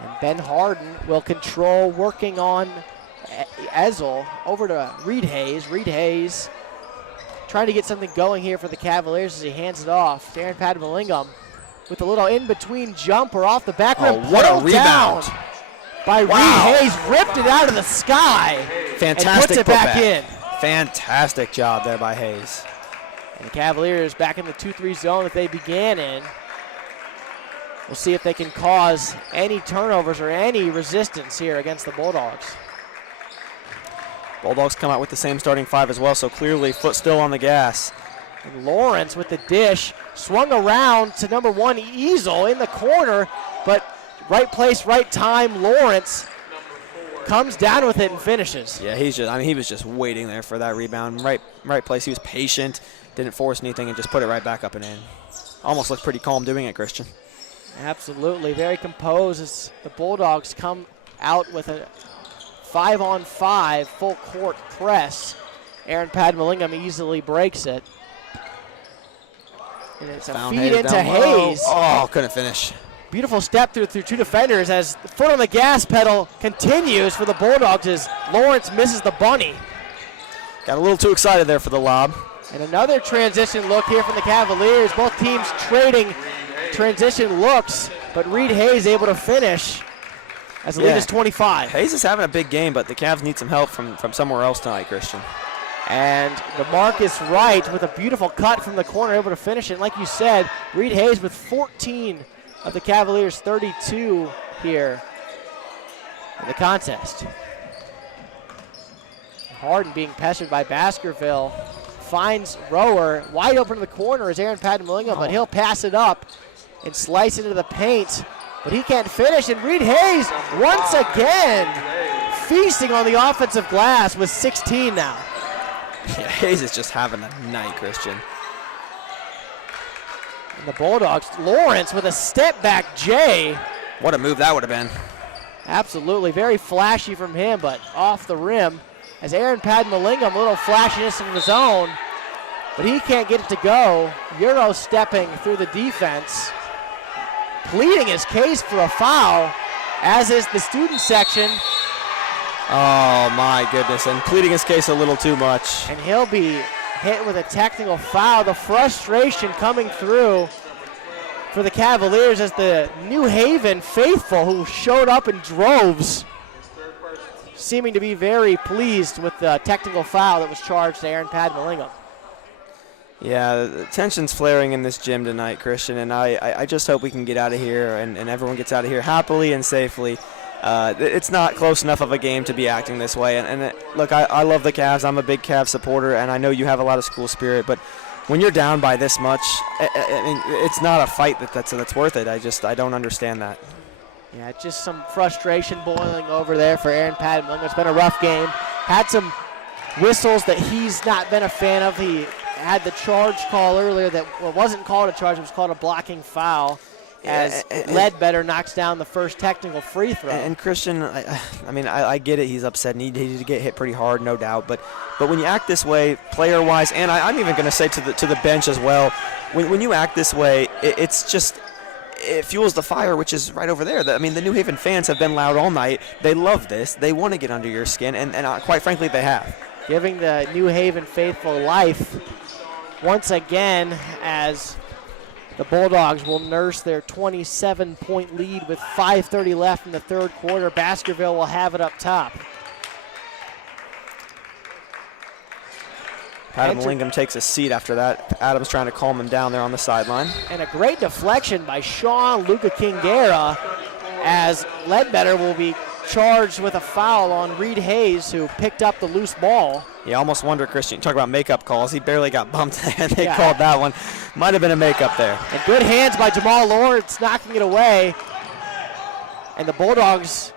And Ben Harden will control, working on Ezel over to Reed Hayes. Reed Hayes trying to get something going here for the Cavaliers as he hands it off. Darren Padmalingam with a little in-between jumper off the back rim. What a rebound by Reed Hayes. Ripped it out of the sky. Fantastic. And puts it back in. Fantastic job there by Hayes. And the Cavaliers back in the 2-3 zone that they began in. We'll see if they can cause any turnovers or any resistance here against the Bulldogs. Bulldogs come out with the same starting 5 as well, so clearly foot still on the gas. And Lawrence with the dish, swung around to number 1 Ezel in the corner, but right place, right time. Lawrence comes down with it and finishes. Yeah, he was just waiting there for that rebound. Right place. He was patient, didn't force anything, and just put it right back up and in. Almost looked pretty calm doing it, Christian. Absolutely, very composed as the Bulldogs come out with a 5-on-5 full court press. Aaron Padmalingam easily breaks it. And it's a feed into Hayes. Oh, couldn't finish. Beautiful step through 2 defenders as the foot on the gas pedal continues for the Bulldogs as Lawrence misses the bunny. Got a little too excited there for the lob. And another transition look here from the Cavaliers. Both teams trading transition looks. but Reed Hayes able to finish as the lead is 25. Hayes is having a big game, but the Cavs need some help from somewhere else tonight, Christian. And DeMarcus Wright with a beautiful cut from the corner, able to finish it. And like you said, Reed Hayes with 14 of the Cavaliers' 32 here in the contest. Harden being pestered by Baskerville. Finds Rower wide open in the corner is Aaron Padden-Mallingham, but he'll pass it up and slice it into the paint. But he can't finish, and Reed Hayes once again feasting on the offensive glass with 16 now. Yeah, Hayes is just having a night, Christian. And the Bulldogs, Lawrence with a step back J. What a move that would have been. Absolutely, very flashy from him, but off the rim. As Aaron Padden-Mallingham, a little flashiness of his own, but he can't get it to go. Euro stepping through the defense, pleading his case for a foul, as is the student section. Oh my goodness, and pleading his case a little too much. And he'll be hit with a technical foul. The frustration coming through for the Cavaliers as the New Haven faithful, who showed up in droves, seeming to be very pleased with the technical foul that was charged to Aaron Padden-Mallingham. Yeah, the tension's flaring in this gym tonight, Christian, and I just hope we can get out of here and everyone gets out of here happily and safely. It's not close enough of a game to be acting this way. And look, I love the Cavs. I'm a big Cavs supporter, and I know you have a lot of school spirit, but when you're down by this much, I mean, it's not a fight that's worth it. I don't understand that. Yeah, just some frustration boiling over there for Aaron Padden-Mallingham. It's been a rough game. Had some whistles that he's not been a fan of. He had the charge call earlier that wasn't called a charge. It was called a blocking foul as Ledbetter knocks down the first technical free throw. And Christian, I get it. He's upset. He needed to get hit pretty hard, no doubt. But when you act this way, player-wise, and I'm even going to say to the bench as well, when you act this way, it fuels the fire, which is right over there. The New Haven fans have been loud all night. They love this. They want to get under your skin, and quite frankly, they have. Giving the New Haven faithful life once again as the Bulldogs will nurse their 27-point lead with 5:30 left in the third quarter. Baskerville will have it up top. Padden-Mallingham takes a seat after that. Adams trying to calm him down there on the sideline. And a great deflection by Sean Luca Kingera as Ledbetter will be charged with a foul on Reed Hayes, who picked up the loose ball. Yeah, almost wonder, Christian, talk about makeup calls. He barely got bumped, and they called that one. Might have been a makeup there. And good hands by Jamal Lawrence knocking it away. And the Bulldogs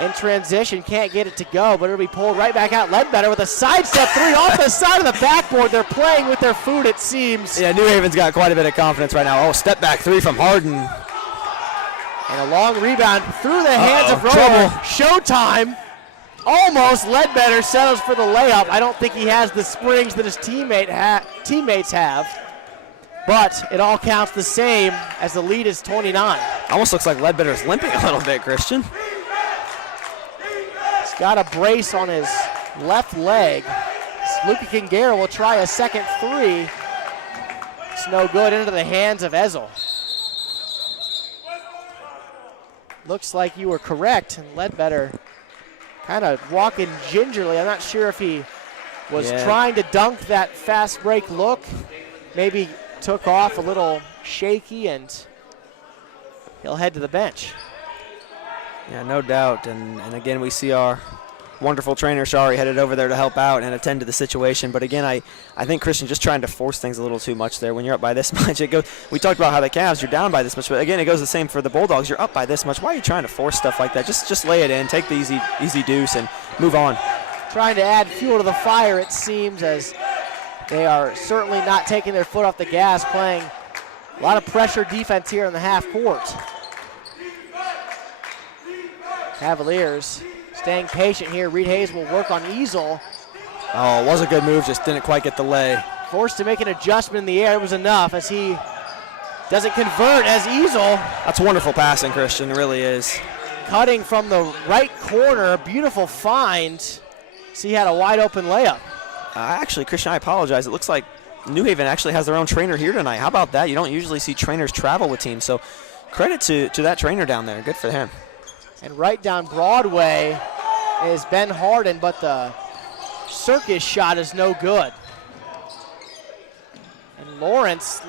in transition can't get it to go, but it'll be pulled right back out. Ledbetter with a sidestep three off the side of the backboard. They're playing with their food, it seems. Yeah, New Haven's got quite a bit of confidence right now. Oh, step back three from Harden. And a long rebound through the hands of Rowe. Showtime. Almost. Ledbetter settles for the layup. I don't think he has the springs that his teammates have. But it all counts the same as the lead is 29. Almost looks like Ledbetter's limping a little bit, Christian. He's got a brace on his left leg. Luca Kingera will try a second three. It's no good, into the hands of Ezel. Looks like you were correct, and Ledbetter kind of walking gingerly. I'm not sure if he was trying to dunk that fast break look. Maybe took off a little shaky, and he'll head to the bench. Yeah, no doubt. And again, we see our wonderful trainer, Shari, headed over there to help out and attend to the situation. But again, I think Christian just trying to force things a little too much there. When you're up by this much, it goes. We talked about how the Cavs, you're down by this much, but again, it goes the same for the Bulldogs. You're up by this much. Why are you trying to force stuff like that? Just lay it in, take the easy deuce, and move on. Trying to add fuel to the fire, it seems, as they are certainly not taking their foot off the gas, playing a lot of pressure defense here in the half court. Cavaliers staying patient here. Reed Hayes will work on Ezel. Oh, it was a good move, just didn't quite get the lay. Forced to make an adjustment in the air. It was enough as he doesn't convert as Ezel. That's wonderful passing, Christian. It really is. Cutting from the right corner. Beautiful find. See, he had a wide open layup. Actually, Christian, I apologize. It looks like New Haven actually has their own trainer here tonight. How about that? You don't usually see trainers travel with teams. So credit to that trainer down there. Good for him. And right down Broadway is Ben Harden, but the circus shot is no good. And Lawrence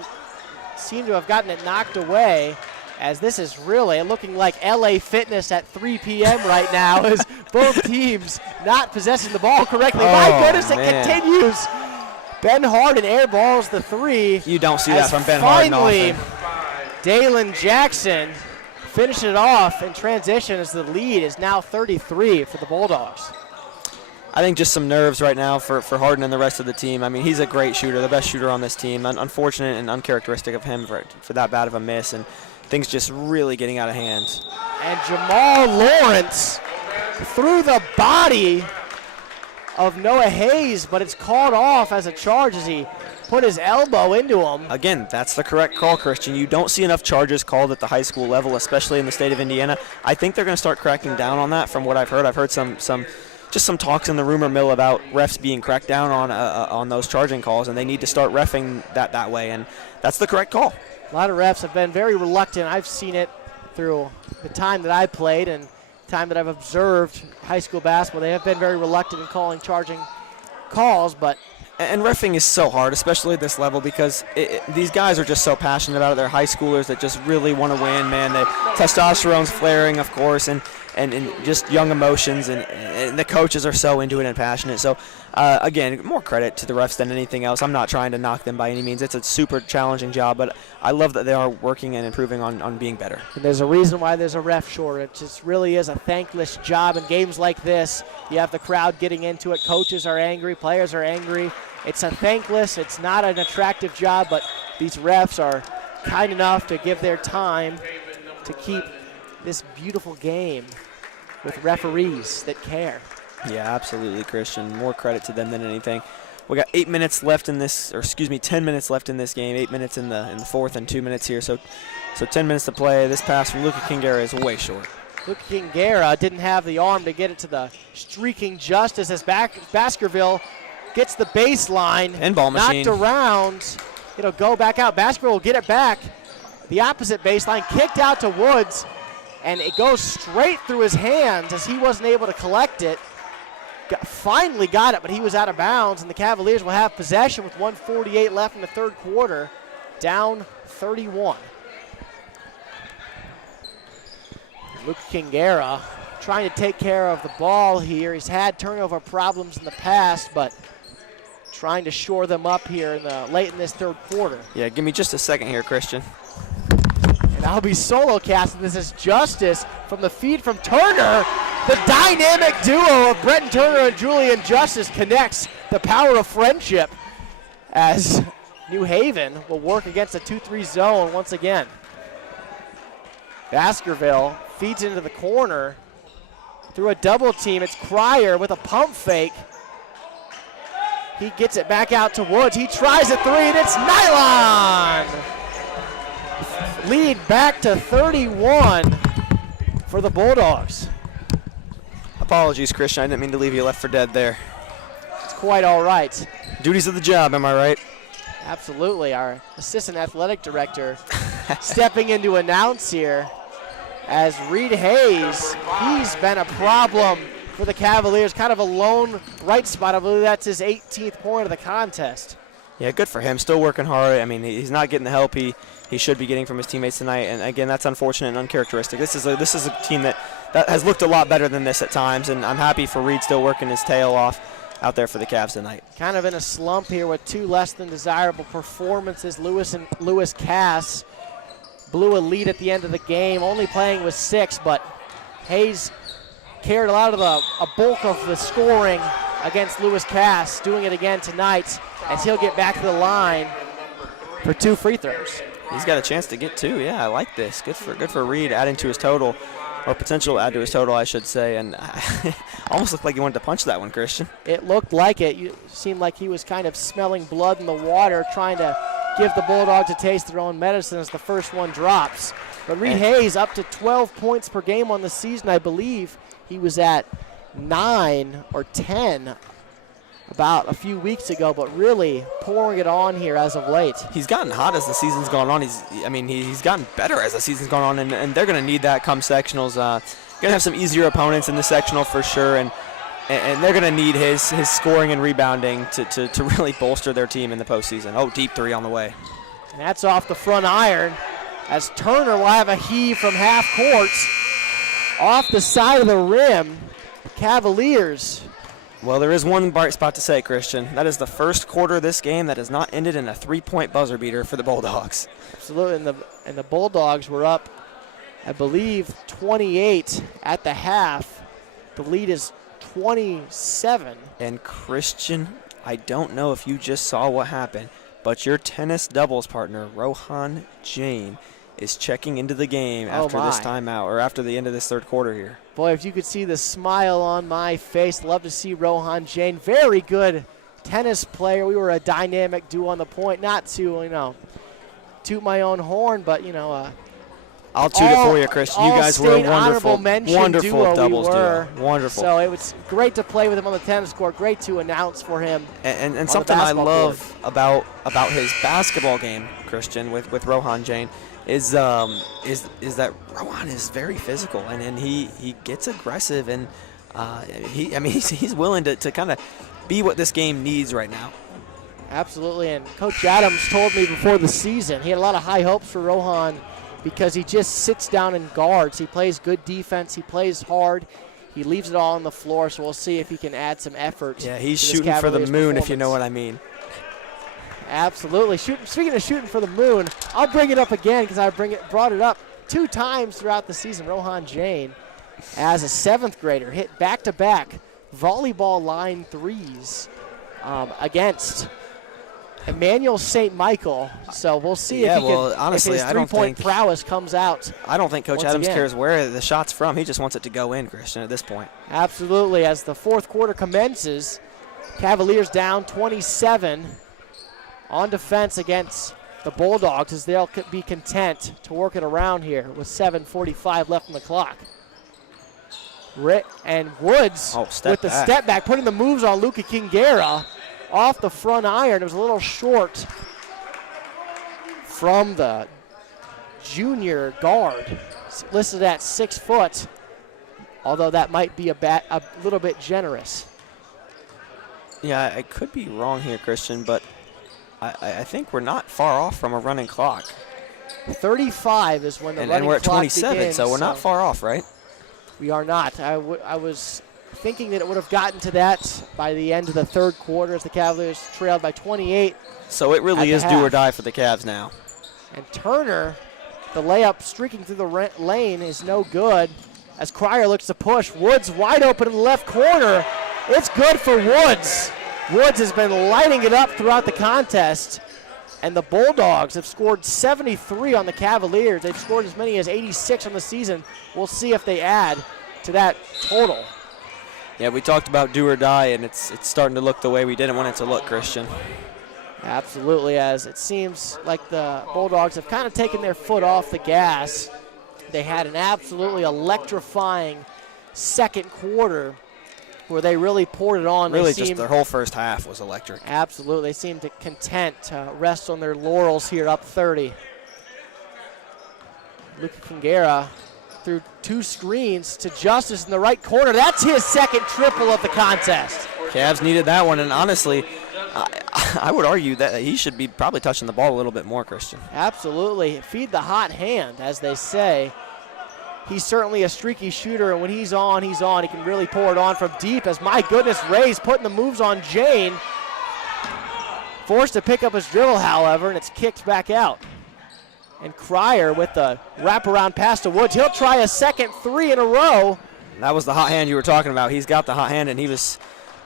seemed to have gotten it knocked away, as this is really looking like LA Fitness at 3 p.m. right now, as both teams not possessing the ball correctly. My goodness, it continues. Ben Harden airballs the three. You don't see that from Ben Harden finally, often. Dalen Jackson finished it off in transition, as the lead is now 33 for the Bulldogs. I think just some nerves right now for Harden and the rest of the team. I mean, he's a great shooter, the best shooter on this team. Unfortunate and uncharacteristic of him for that bad of a miss, and things just really getting out of hand. And Jamal Lawrence through the body of Noah Hayes, but it's called off as a charge as he put his elbow into him. Again, that's the correct call, Christian. You don't see enough charges called at the high school level, especially in the state of Indiana. I think they're going to start cracking down on that from what I've heard. I've heard some talks in the rumor mill about refs being cracked down on those charging calls, and they need to start reffing that way, and that's the correct call. A lot of refs have been very reluctant. I've seen it through the time that I played and time that I've observed high school basketball. They have been very reluctant in calling charging calls, but and reffing is so hard, especially at this level, because these guys are just so passionate about it. They're high schoolers that just really want to win, man. Testosterone's flaring, of course, and just young emotions, and the coaches are so into it and passionate. So, again, more credit to the refs than anything else. I'm not trying to knock them by any means. It's a super challenging job, but I love that they are working and improving on being better. And there's a reason why there's a ref shortage. It really is a thankless job in games like this. You have the crowd getting into it. Coaches are angry. Players are angry. It's a thankless, it's not an attractive job, but these refs are kind enough to give their time to keep this beautiful game with referees that care. Yeah, absolutely, Christian. More credit to them than anything. We got 8 minutes left in this, 10 minutes left in this game. 8 minutes in the fourth and 2 minutes here. So 10 minutes to play. This pass from Luka Kingera is way short. Luka Kingera didn't have the arm to get it to the streaking Justice as Baskerville gets the baseline. And ball machine. Knocked around. It'll go back out. Baskerville will get it back. The opposite baseline, kicked out to Woods, and it goes straight through his hands as he wasn't able to collect it. Finally got it, but he was out of bounds, and the Cavaliers will have possession with 1:48 left in the third quarter, down 31. Luka Kingera trying to take care of the ball here. He's had turnover problems in the past, but trying to shore them up here late in this third quarter. Yeah, give me just a second here, Christian. And I'll be solo casting. This is Justice from the feed from Turner. The dynamic duo of Bretton Turner and Julian Justice connects the power of friendship as New Haven will work against a 2-3 zone once again. Baskerville feeds into the corner through a double team. It's Cryer with a pump fake. He gets it back out to Woods. He tries a three, and it's nylon. Lead back to 31 for the Bulldogs. Apologies, Christian. I didn't mean to leave you left for dead there. It's quite all right. Duties of the job, am I right? Absolutely. Our assistant athletic director stepping in to announce here as Reed Hayes, he's been a problem for the Cavaliers, kind of a lone bright spot. I believe that's his 18th point of the contest. Yeah, good for him. Still working hard. I mean, he's not getting the help he should be getting from his teammates tonight. And again, that's unfortunate and uncharacteristic. This is a team that has looked a lot better than this at times, and I'm happy for Reed still working his tail off out there for the Cavs tonight. Kind of in a slump here with two less than desirable performances. Lewis Cass blew a lead at the end of the game, only playing with 6, but Hayes carried a lot of a bulk of the scoring against Lewis Cass, doing it again tonight as he'll get back to the line for 2 free throws. He's got a chance to get 2. Yeah, I like this. Good for Reed, adding to his total, or potential add to his total, I should say. And almost looked like he wanted to punch that one, Christian. It looked like it. You seemed like he was kind of smelling blood in the water, trying to give the Bulldogs a taste of their own medicine as the first one drops. But Reed Hayes up to 12 points per game on the season. I believe he was at 9 or 10 about a few weeks ago, but really pouring it on here as of late. He's gotten hot as the season's gone on. He's gotten better as the season's gone on, and they're going to need that come sectionals. Going to have some easier opponents in the sectional for sure, and they're going to need his scoring and rebounding to really bolster their team in the postseason. Oh, deep three on the way. And that's off the front iron as Turner will have a heave from half court off the side of the rim. Cavaliers. Well, there is one bright spot to say, Christian. That is the first quarter of this game that has not ended in a three-point buzzer beater for the Bulldogs. Absolutely, and the Bulldogs were up, I believe, 28 at the half. The lead is 27. And Christian, I don't know if you just saw what happened, but your tennis doubles partner, Rohan Jain, is checking into the game after this timeout, or after the end of this third quarter here. Boy, if you could see the smile on my face, love to see Rohan Jain. Very good tennis player. We were a dynamic duo on the point. Not to, toot my own horn, but, I'll toot it for you, Christian. You guys were a wonderful doubles duo. Wonderful. So it was great to play with him on the tennis court. Great to announce for him. And something I love about his basketball game, Christian, with Rohan Jain, is that Rohan is very physical, and he gets aggressive, and he's willing to kind of be what this game needs right now. Absolutely, and Coach Adams told me before the season he had a lot of high hopes for Rohan because he just sits down and guards. He plays good defense. He plays hard. He leaves it all on the floor, so we'll see if he can add some effort. Yeah, he's shooting for the moon, if you know what I mean. Absolutely. Speaking of shooting for the moon, I'll bring it up again because I brought it up 2 times throughout the season. Rohan Jain, as a 7th grader, hit back-to-back volleyball line threes against Emmanuel St. Michael. So we'll see if his three-point prowess comes out. I don't think Coach Adams cares where the shot's from. He just wants it to go in, Christian, at this point. Absolutely. As the fourth quarter commences, Cavaliers down 27 on defense against the Bulldogs, as they'll be content to work it around here with 7:45 left on the clock. And Woods with the step back, putting the moves on Luka Kingera off the front iron. It was a little short from the junior guard, listed at 6 foot, although that might be a little bit generous. Yeah, I could be wrong here, Christian, but I think we're not far off from a running clock. 35 is when the running clock begins. And we're at 27, so we're not far off, right? We are not. I was thinking that it would have gotten to that by the end of the third quarter as the Cavaliers trailed by 28. So it really is do or die for the Cavs now. And Turner, the layup streaking through the lane is no good as Cryer looks to push. Woods wide open in the left corner. It's good for Woods. Woods has been lighting it up throughout the contest, and the Bulldogs have scored 73 on the Cavaliers. They've scored as many as 86 on the season. We'll see if they add to that total. Yeah, we talked about do or die, and it's starting to look the way we didn't want it to look, Christian. Absolutely, as it seems like the Bulldogs have kind of taken their foot off the gas. They had an absolutely electrifying second quarter where they really poured it on. Really, just their whole first half was electric. Absolutely. They seemed content to rest on their laurels here up 30. Luka Kingera threw 2 screens to Justice in the right corner. That's his second triple of the contest. Cavs needed that one, and honestly, I would argue that he should be probably touching the ball a little bit more, Christian. Absolutely. Feed the hot hand, as they say. He's certainly a streaky shooter, and when he's on, he can really pour it on from deep as, my goodness, Ray's putting the moves on Jain. Forced to pick up his dribble, however, and it's kicked back out. And Cryer with the wraparound pass to Woods. He'll try a second 3 in a row. That was the hot hand you were talking about. He's got the hot hand, and he was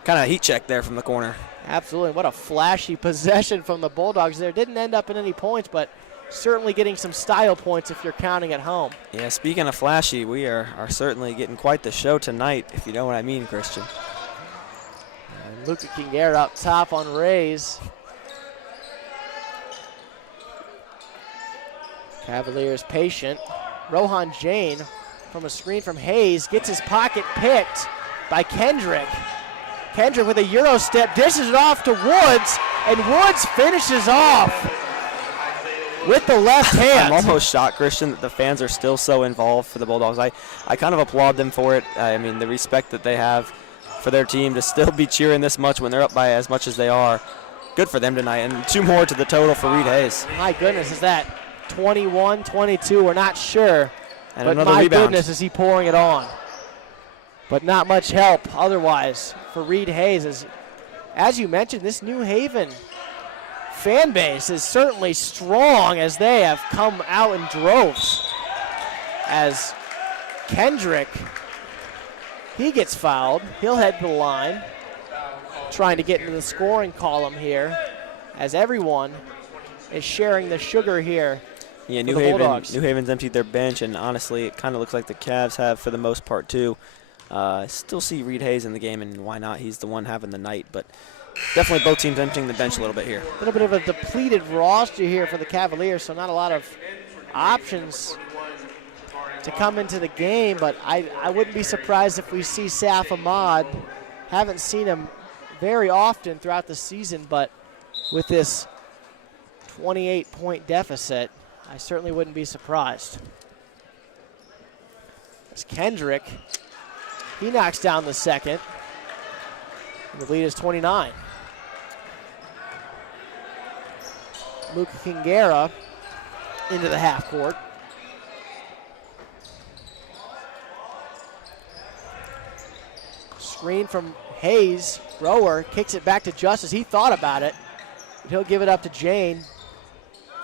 kind of heat checked there from the corner. Absolutely. What a flashy possession from the Bulldogs there. Didn't end up in any points, but certainly getting some style points if you're counting at home. Yeah, speaking of flashy, we are certainly getting quite the show tonight, if you know what I mean, Christian. And Luka Kingera up top on Rays. Cavaliers patient. Rohan Jain from a screen from Hayes gets his pocket picked by Kendrick. Kendrick with a Euro step, dishes it off to Woods, and Woods finishes off with the left hand. I'm almost shocked, Christian, that the fans are still so involved for the Bulldogs. I kind of applaud them for it. I mean, the respect that they have for their team to still be cheering this much when they're up by as much as they are. Good for them tonight. And 2 more to the total for Reed Hayes. My goodness, is that 21, 22? We're not sure. And but another my rebound. goodness, is he pouring it on. But not much help otherwise for Reed Hayes. As you mentioned, this New Haven fan base is certainly strong as they have come out in droves. As Kendrick, he gets fouled. He'll head to the line, trying to get into the scoring column here, as everyone is sharing the sugar here. Yeah, New Haven's emptied their bench, and honestly, it kind of looks like the Cavs have for the most part too. Still see Reed Hayes in the game, and why not? He's the one having the night, but definitely both teams emptying the bench a little bit here. A little bit of a depleted roster here for the Cavaliers, so not a lot of options to come into the game, but I wouldn't be surprised if we see Saf Ahmad. Haven't seen him very often throughout the season, but with this 28-point deficit, I certainly wouldn't be surprised. As Kendrick, he knocks down the second. And the lead is 29. Luke Kingera into the half court. Screen from Hayes. Rower kicks it back to Justice. He thought about it, but he'll give it up to Jane.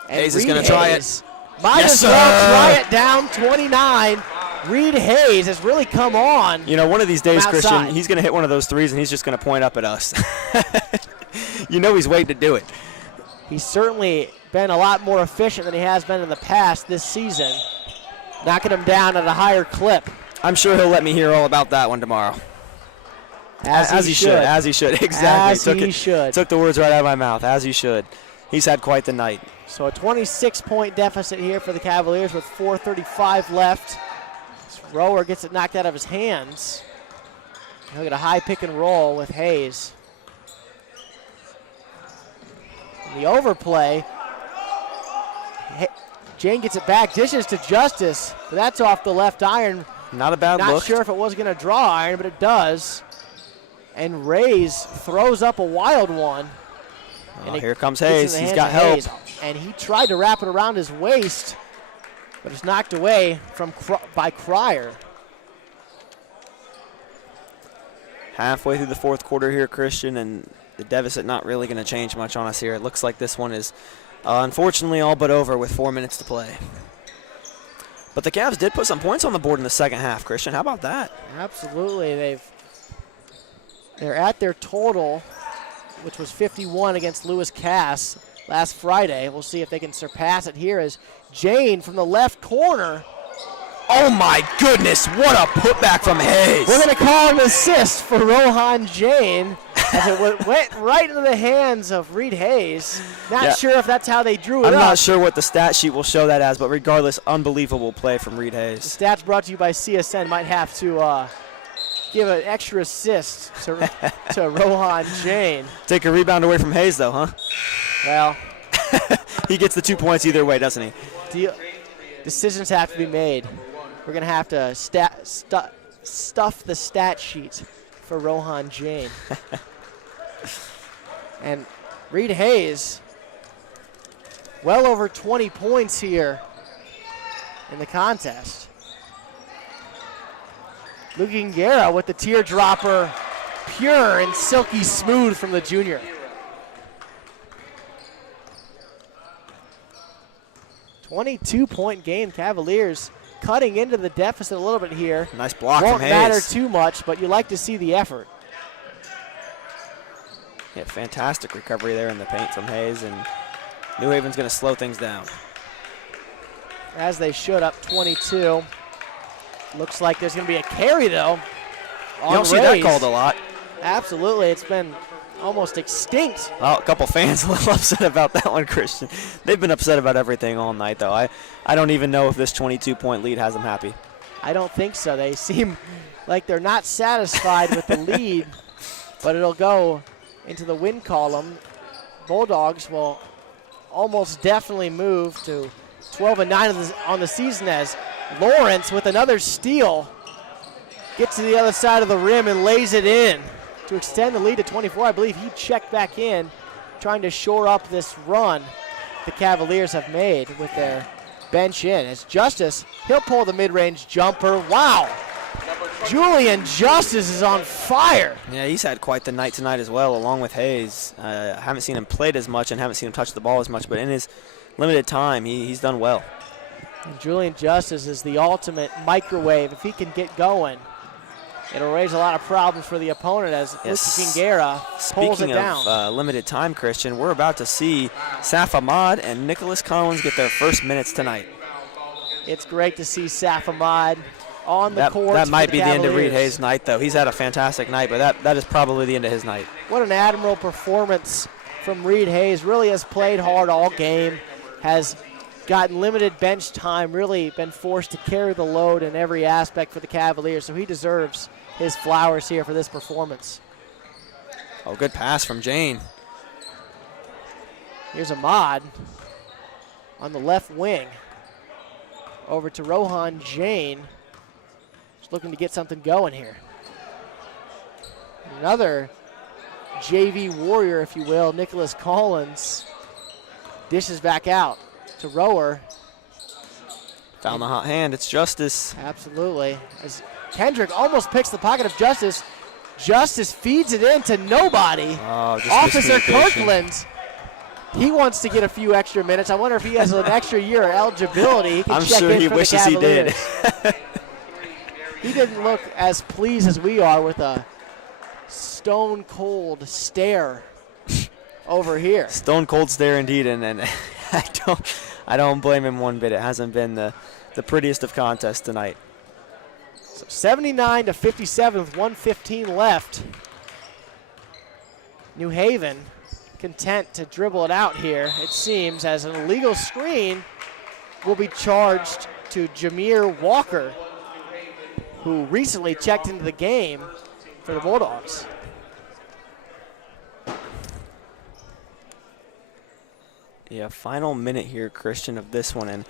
And Hayes is going to try it. Might as well try it down 29. Reed Hayes has really come on. You know, one of these days, Christian, he's going to hit one of those threes, and he's just going to point up at us. You know he's waiting to do it. He's certainly been a lot more efficient than he has been in the past this season, knocking him down at a higher clip. I'm sure he'll let me hear all about that one tomorrow. As he should. As he should, exactly. As he should. Took the words right out of my mouth, as he should. He's had quite the night. So a 26-point deficit here for the Cavaliers with 4:35 left. Rower gets it knocked out of his hands. He'll get a high pick and roll with Hayes. And the overplay. Jane gets it back, dishes to Justice, but that's off the left iron. Not a bad look. Not sure if it was going to draw iron, but it does. And Rays throws up a wild one. Oh, here comes Hayes. He's got help. And he tried to wrap it around his waist, but it's knocked away by Cryer. Halfway through the fourth quarter here, Christian, and the deficit not really going to change much on us here. It looks like this one is unfortunately all but over with 4 minutes to play. But the Cavs did put some points on the board in the second half, Christian. How about that? Absolutely. They're at their total, which was 51 against Lewis Cass last Friday. We'll see if they can surpass it here as Jane from the left corner. Oh my goodness, what a putback from Hayes. We're going to call an assist for Rohan Jane as it went right into the hands of Reed Hayes. Not sure if that's how they drew it up. I'm not sure what the stat sheet will show that as, but regardless, unbelievable play from Reed Hayes. The stats brought to you by CSN might have to give an extra assist to Rohan Jane. Take a rebound away from Hayes, though, huh? Well, he gets the 2 points either way, doesn't he? Decisions have to be made. We're going to have to stuff the stat sheet for Rohan Jane. And Reed Hayes, well over 20 points here in the contest. Luke Kingera with the teardropper, pure and silky smooth from the junior. .22 game. Cavaliers cutting into the deficit a little bit here. Nice block Won't from Hayes. matter too much, but you like to see the effort. Yeah, fantastic recovery there in the paint from Hayes, and New Haven's going to slow things down. As they should, up 22. Looks like there's going to be a carry, though. You don't see that called a lot. Absolutely. It's been almost extinct. Oh, a couple fans a little upset about that one, Christian. They've been upset about everything all night, though. I don't even know if this 22-point lead has them happy. I don't think so. They seem like they're not satisfied with the lead. but it'll go into the win column. Bulldogs will almost definitely move to 12-9 on the season as Lawrence with another steal gets to the other side of the rim and lays it in to extend the lead to 24. I believe he checked back in, trying to shore up this run the Cavaliers have made with their bench in. As Justice, he'll pull the mid-range jumper. Wow! Julian Justice is on fire. Yeah, he's had quite the night tonight as well, along with Hayes. Haven't seen him played as much and haven't seen him touch the ball as much, but in his limited time, he's done well. And Julian Justice is the ultimate microwave. If he can get going, it'll raise a lot of problems for the opponent as Luka Kingera pulls it down. Speaking of limited time, Christian, we're about to see Saf Ahmad and Nicholas Collins get their first minutes tonight. It's great to see Saf Ahmad on the court. That might be the end of Reed Cavaliers. Hayes' night, though. He's had a fantastic night, but that is probably the end of his night. What an admirable performance from Reed Hayes. Really has played hard all game, has gotten limited bench time, really been forced to carry the load in every aspect for the Cavaliers, so he deserves his flowers here for this performance. Oh, good pass from Jane. Here's Ahmad on the left wing. Over to Rohan Jain. Just looking to get something going here. Another JV warrior, if you will, Nicholas Collins, dishes back out to Rower. Found the hot hand. It's Justice. Absolutely. As Kendrick almost picks the pocket of Justice. Justice feeds it in to nobody. Oh, just Officer miscommunication. Kirkland, he wants to get a few extra minutes. I wonder if he has an extra year of eligibility. He can I'm check sure in he for wishes the he did. Cavaliers. He didn't look as pleased as we are with a stone cold stare over here. Stone cold stare indeed, and I don't blame him one bit. It hasn't been the prettiest of contests tonight. So 79-57 with 1:15 left. New Haven content to dribble it out here, it seems, as an illegal screen will be charged to Jameer Walker, who recently checked into the game for the Bulldogs. Yeah, final minute here, Christian, of this one, and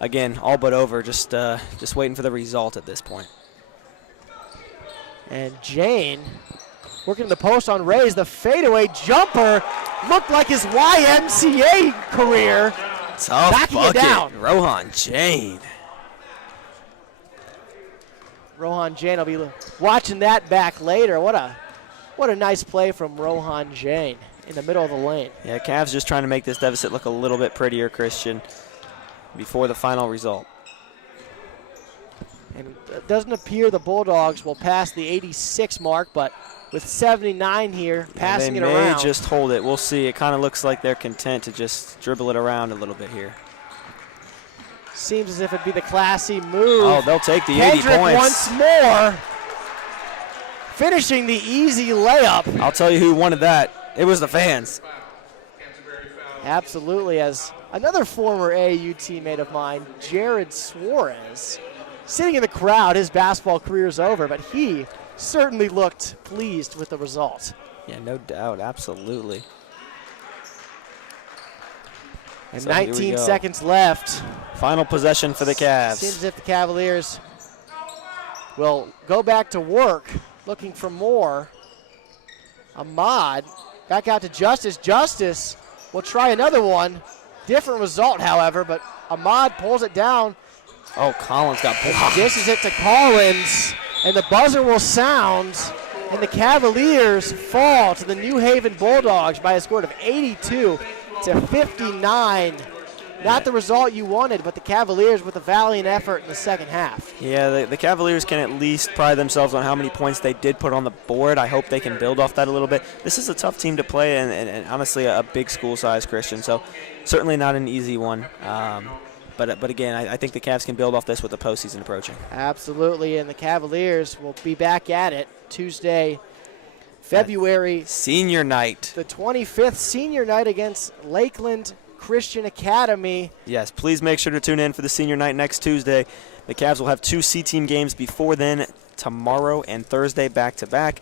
again, all but over. Just waiting for the result at this point. And Jane working the post on Rays. The fadeaway jumper looked like his YMCA career. Tough Backing it bucket, down. Rohan Jane. Rohan Jane will be watching that back later. What a nice play from Rohan Jane in the middle of the lane. Yeah, Cavs just trying to make this deficit look a little bit prettier, Christian, before the final result. And it doesn't appear the Bulldogs will pass the 86 mark, but with 79 here, passing it around. They may just hold it. We'll see. It kind of looks like they're content to just dribble it around a little bit here. Seems as if it'd be the classy move. Oh, they'll take the 80 Kendrick points. once more, finishing the easy layup. I'll tell you who wanted that. It was the fans. Absolutely, as another former AAU teammate of mine, Jared Suarez, sitting in the crowd. His basketball career is over, but he certainly looked pleased with the result. Yeah, no doubt. Absolutely. And So here we 19 go. seconds left. Final possession for the Cavs. Seems as if the Cavaliers will go back to work, looking for more. Ahmad back out to Justice. Justice will try another one. Different result, however, but Ahmad pulls it down. Oh, Collins got blocked. Dishes it to Collins, and the buzzer will sound, and the Cavaliers fall to the New Haven Bulldogs by a score of 82-59. Not the result you wanted, but the Cavaliers with a valiant effort in the second half. Yeah, the Cavaliers can at least pride themselves on how many points they did put on the board. I hope they can build off that a little bit. This is a tough team to play, and honestly a big school size, Christian, so certainly not an easy one. But again, I think the Cavs can build off this with the postseason approaching. Absolutely, and the Cavaliers will be back at it Tuesday, February Senior night. the 25th, senior night against Lakeland Christian Academy. Yes, please make sure to tune in for the senior night next Tuesday. The Cavs will have 2 C-team games before then, tomorrow and Thursday back-to-back.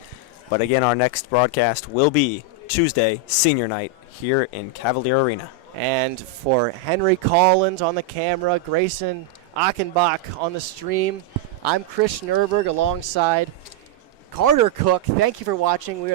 But again, our next broadcast will be Tuesday, senior night, here in Cavalier Arena. And for Henry Collins on the camera, Grayson Achenbach on the stream, I'm Chris Nerberg alongside Carter Cook. Thank you for watching. We are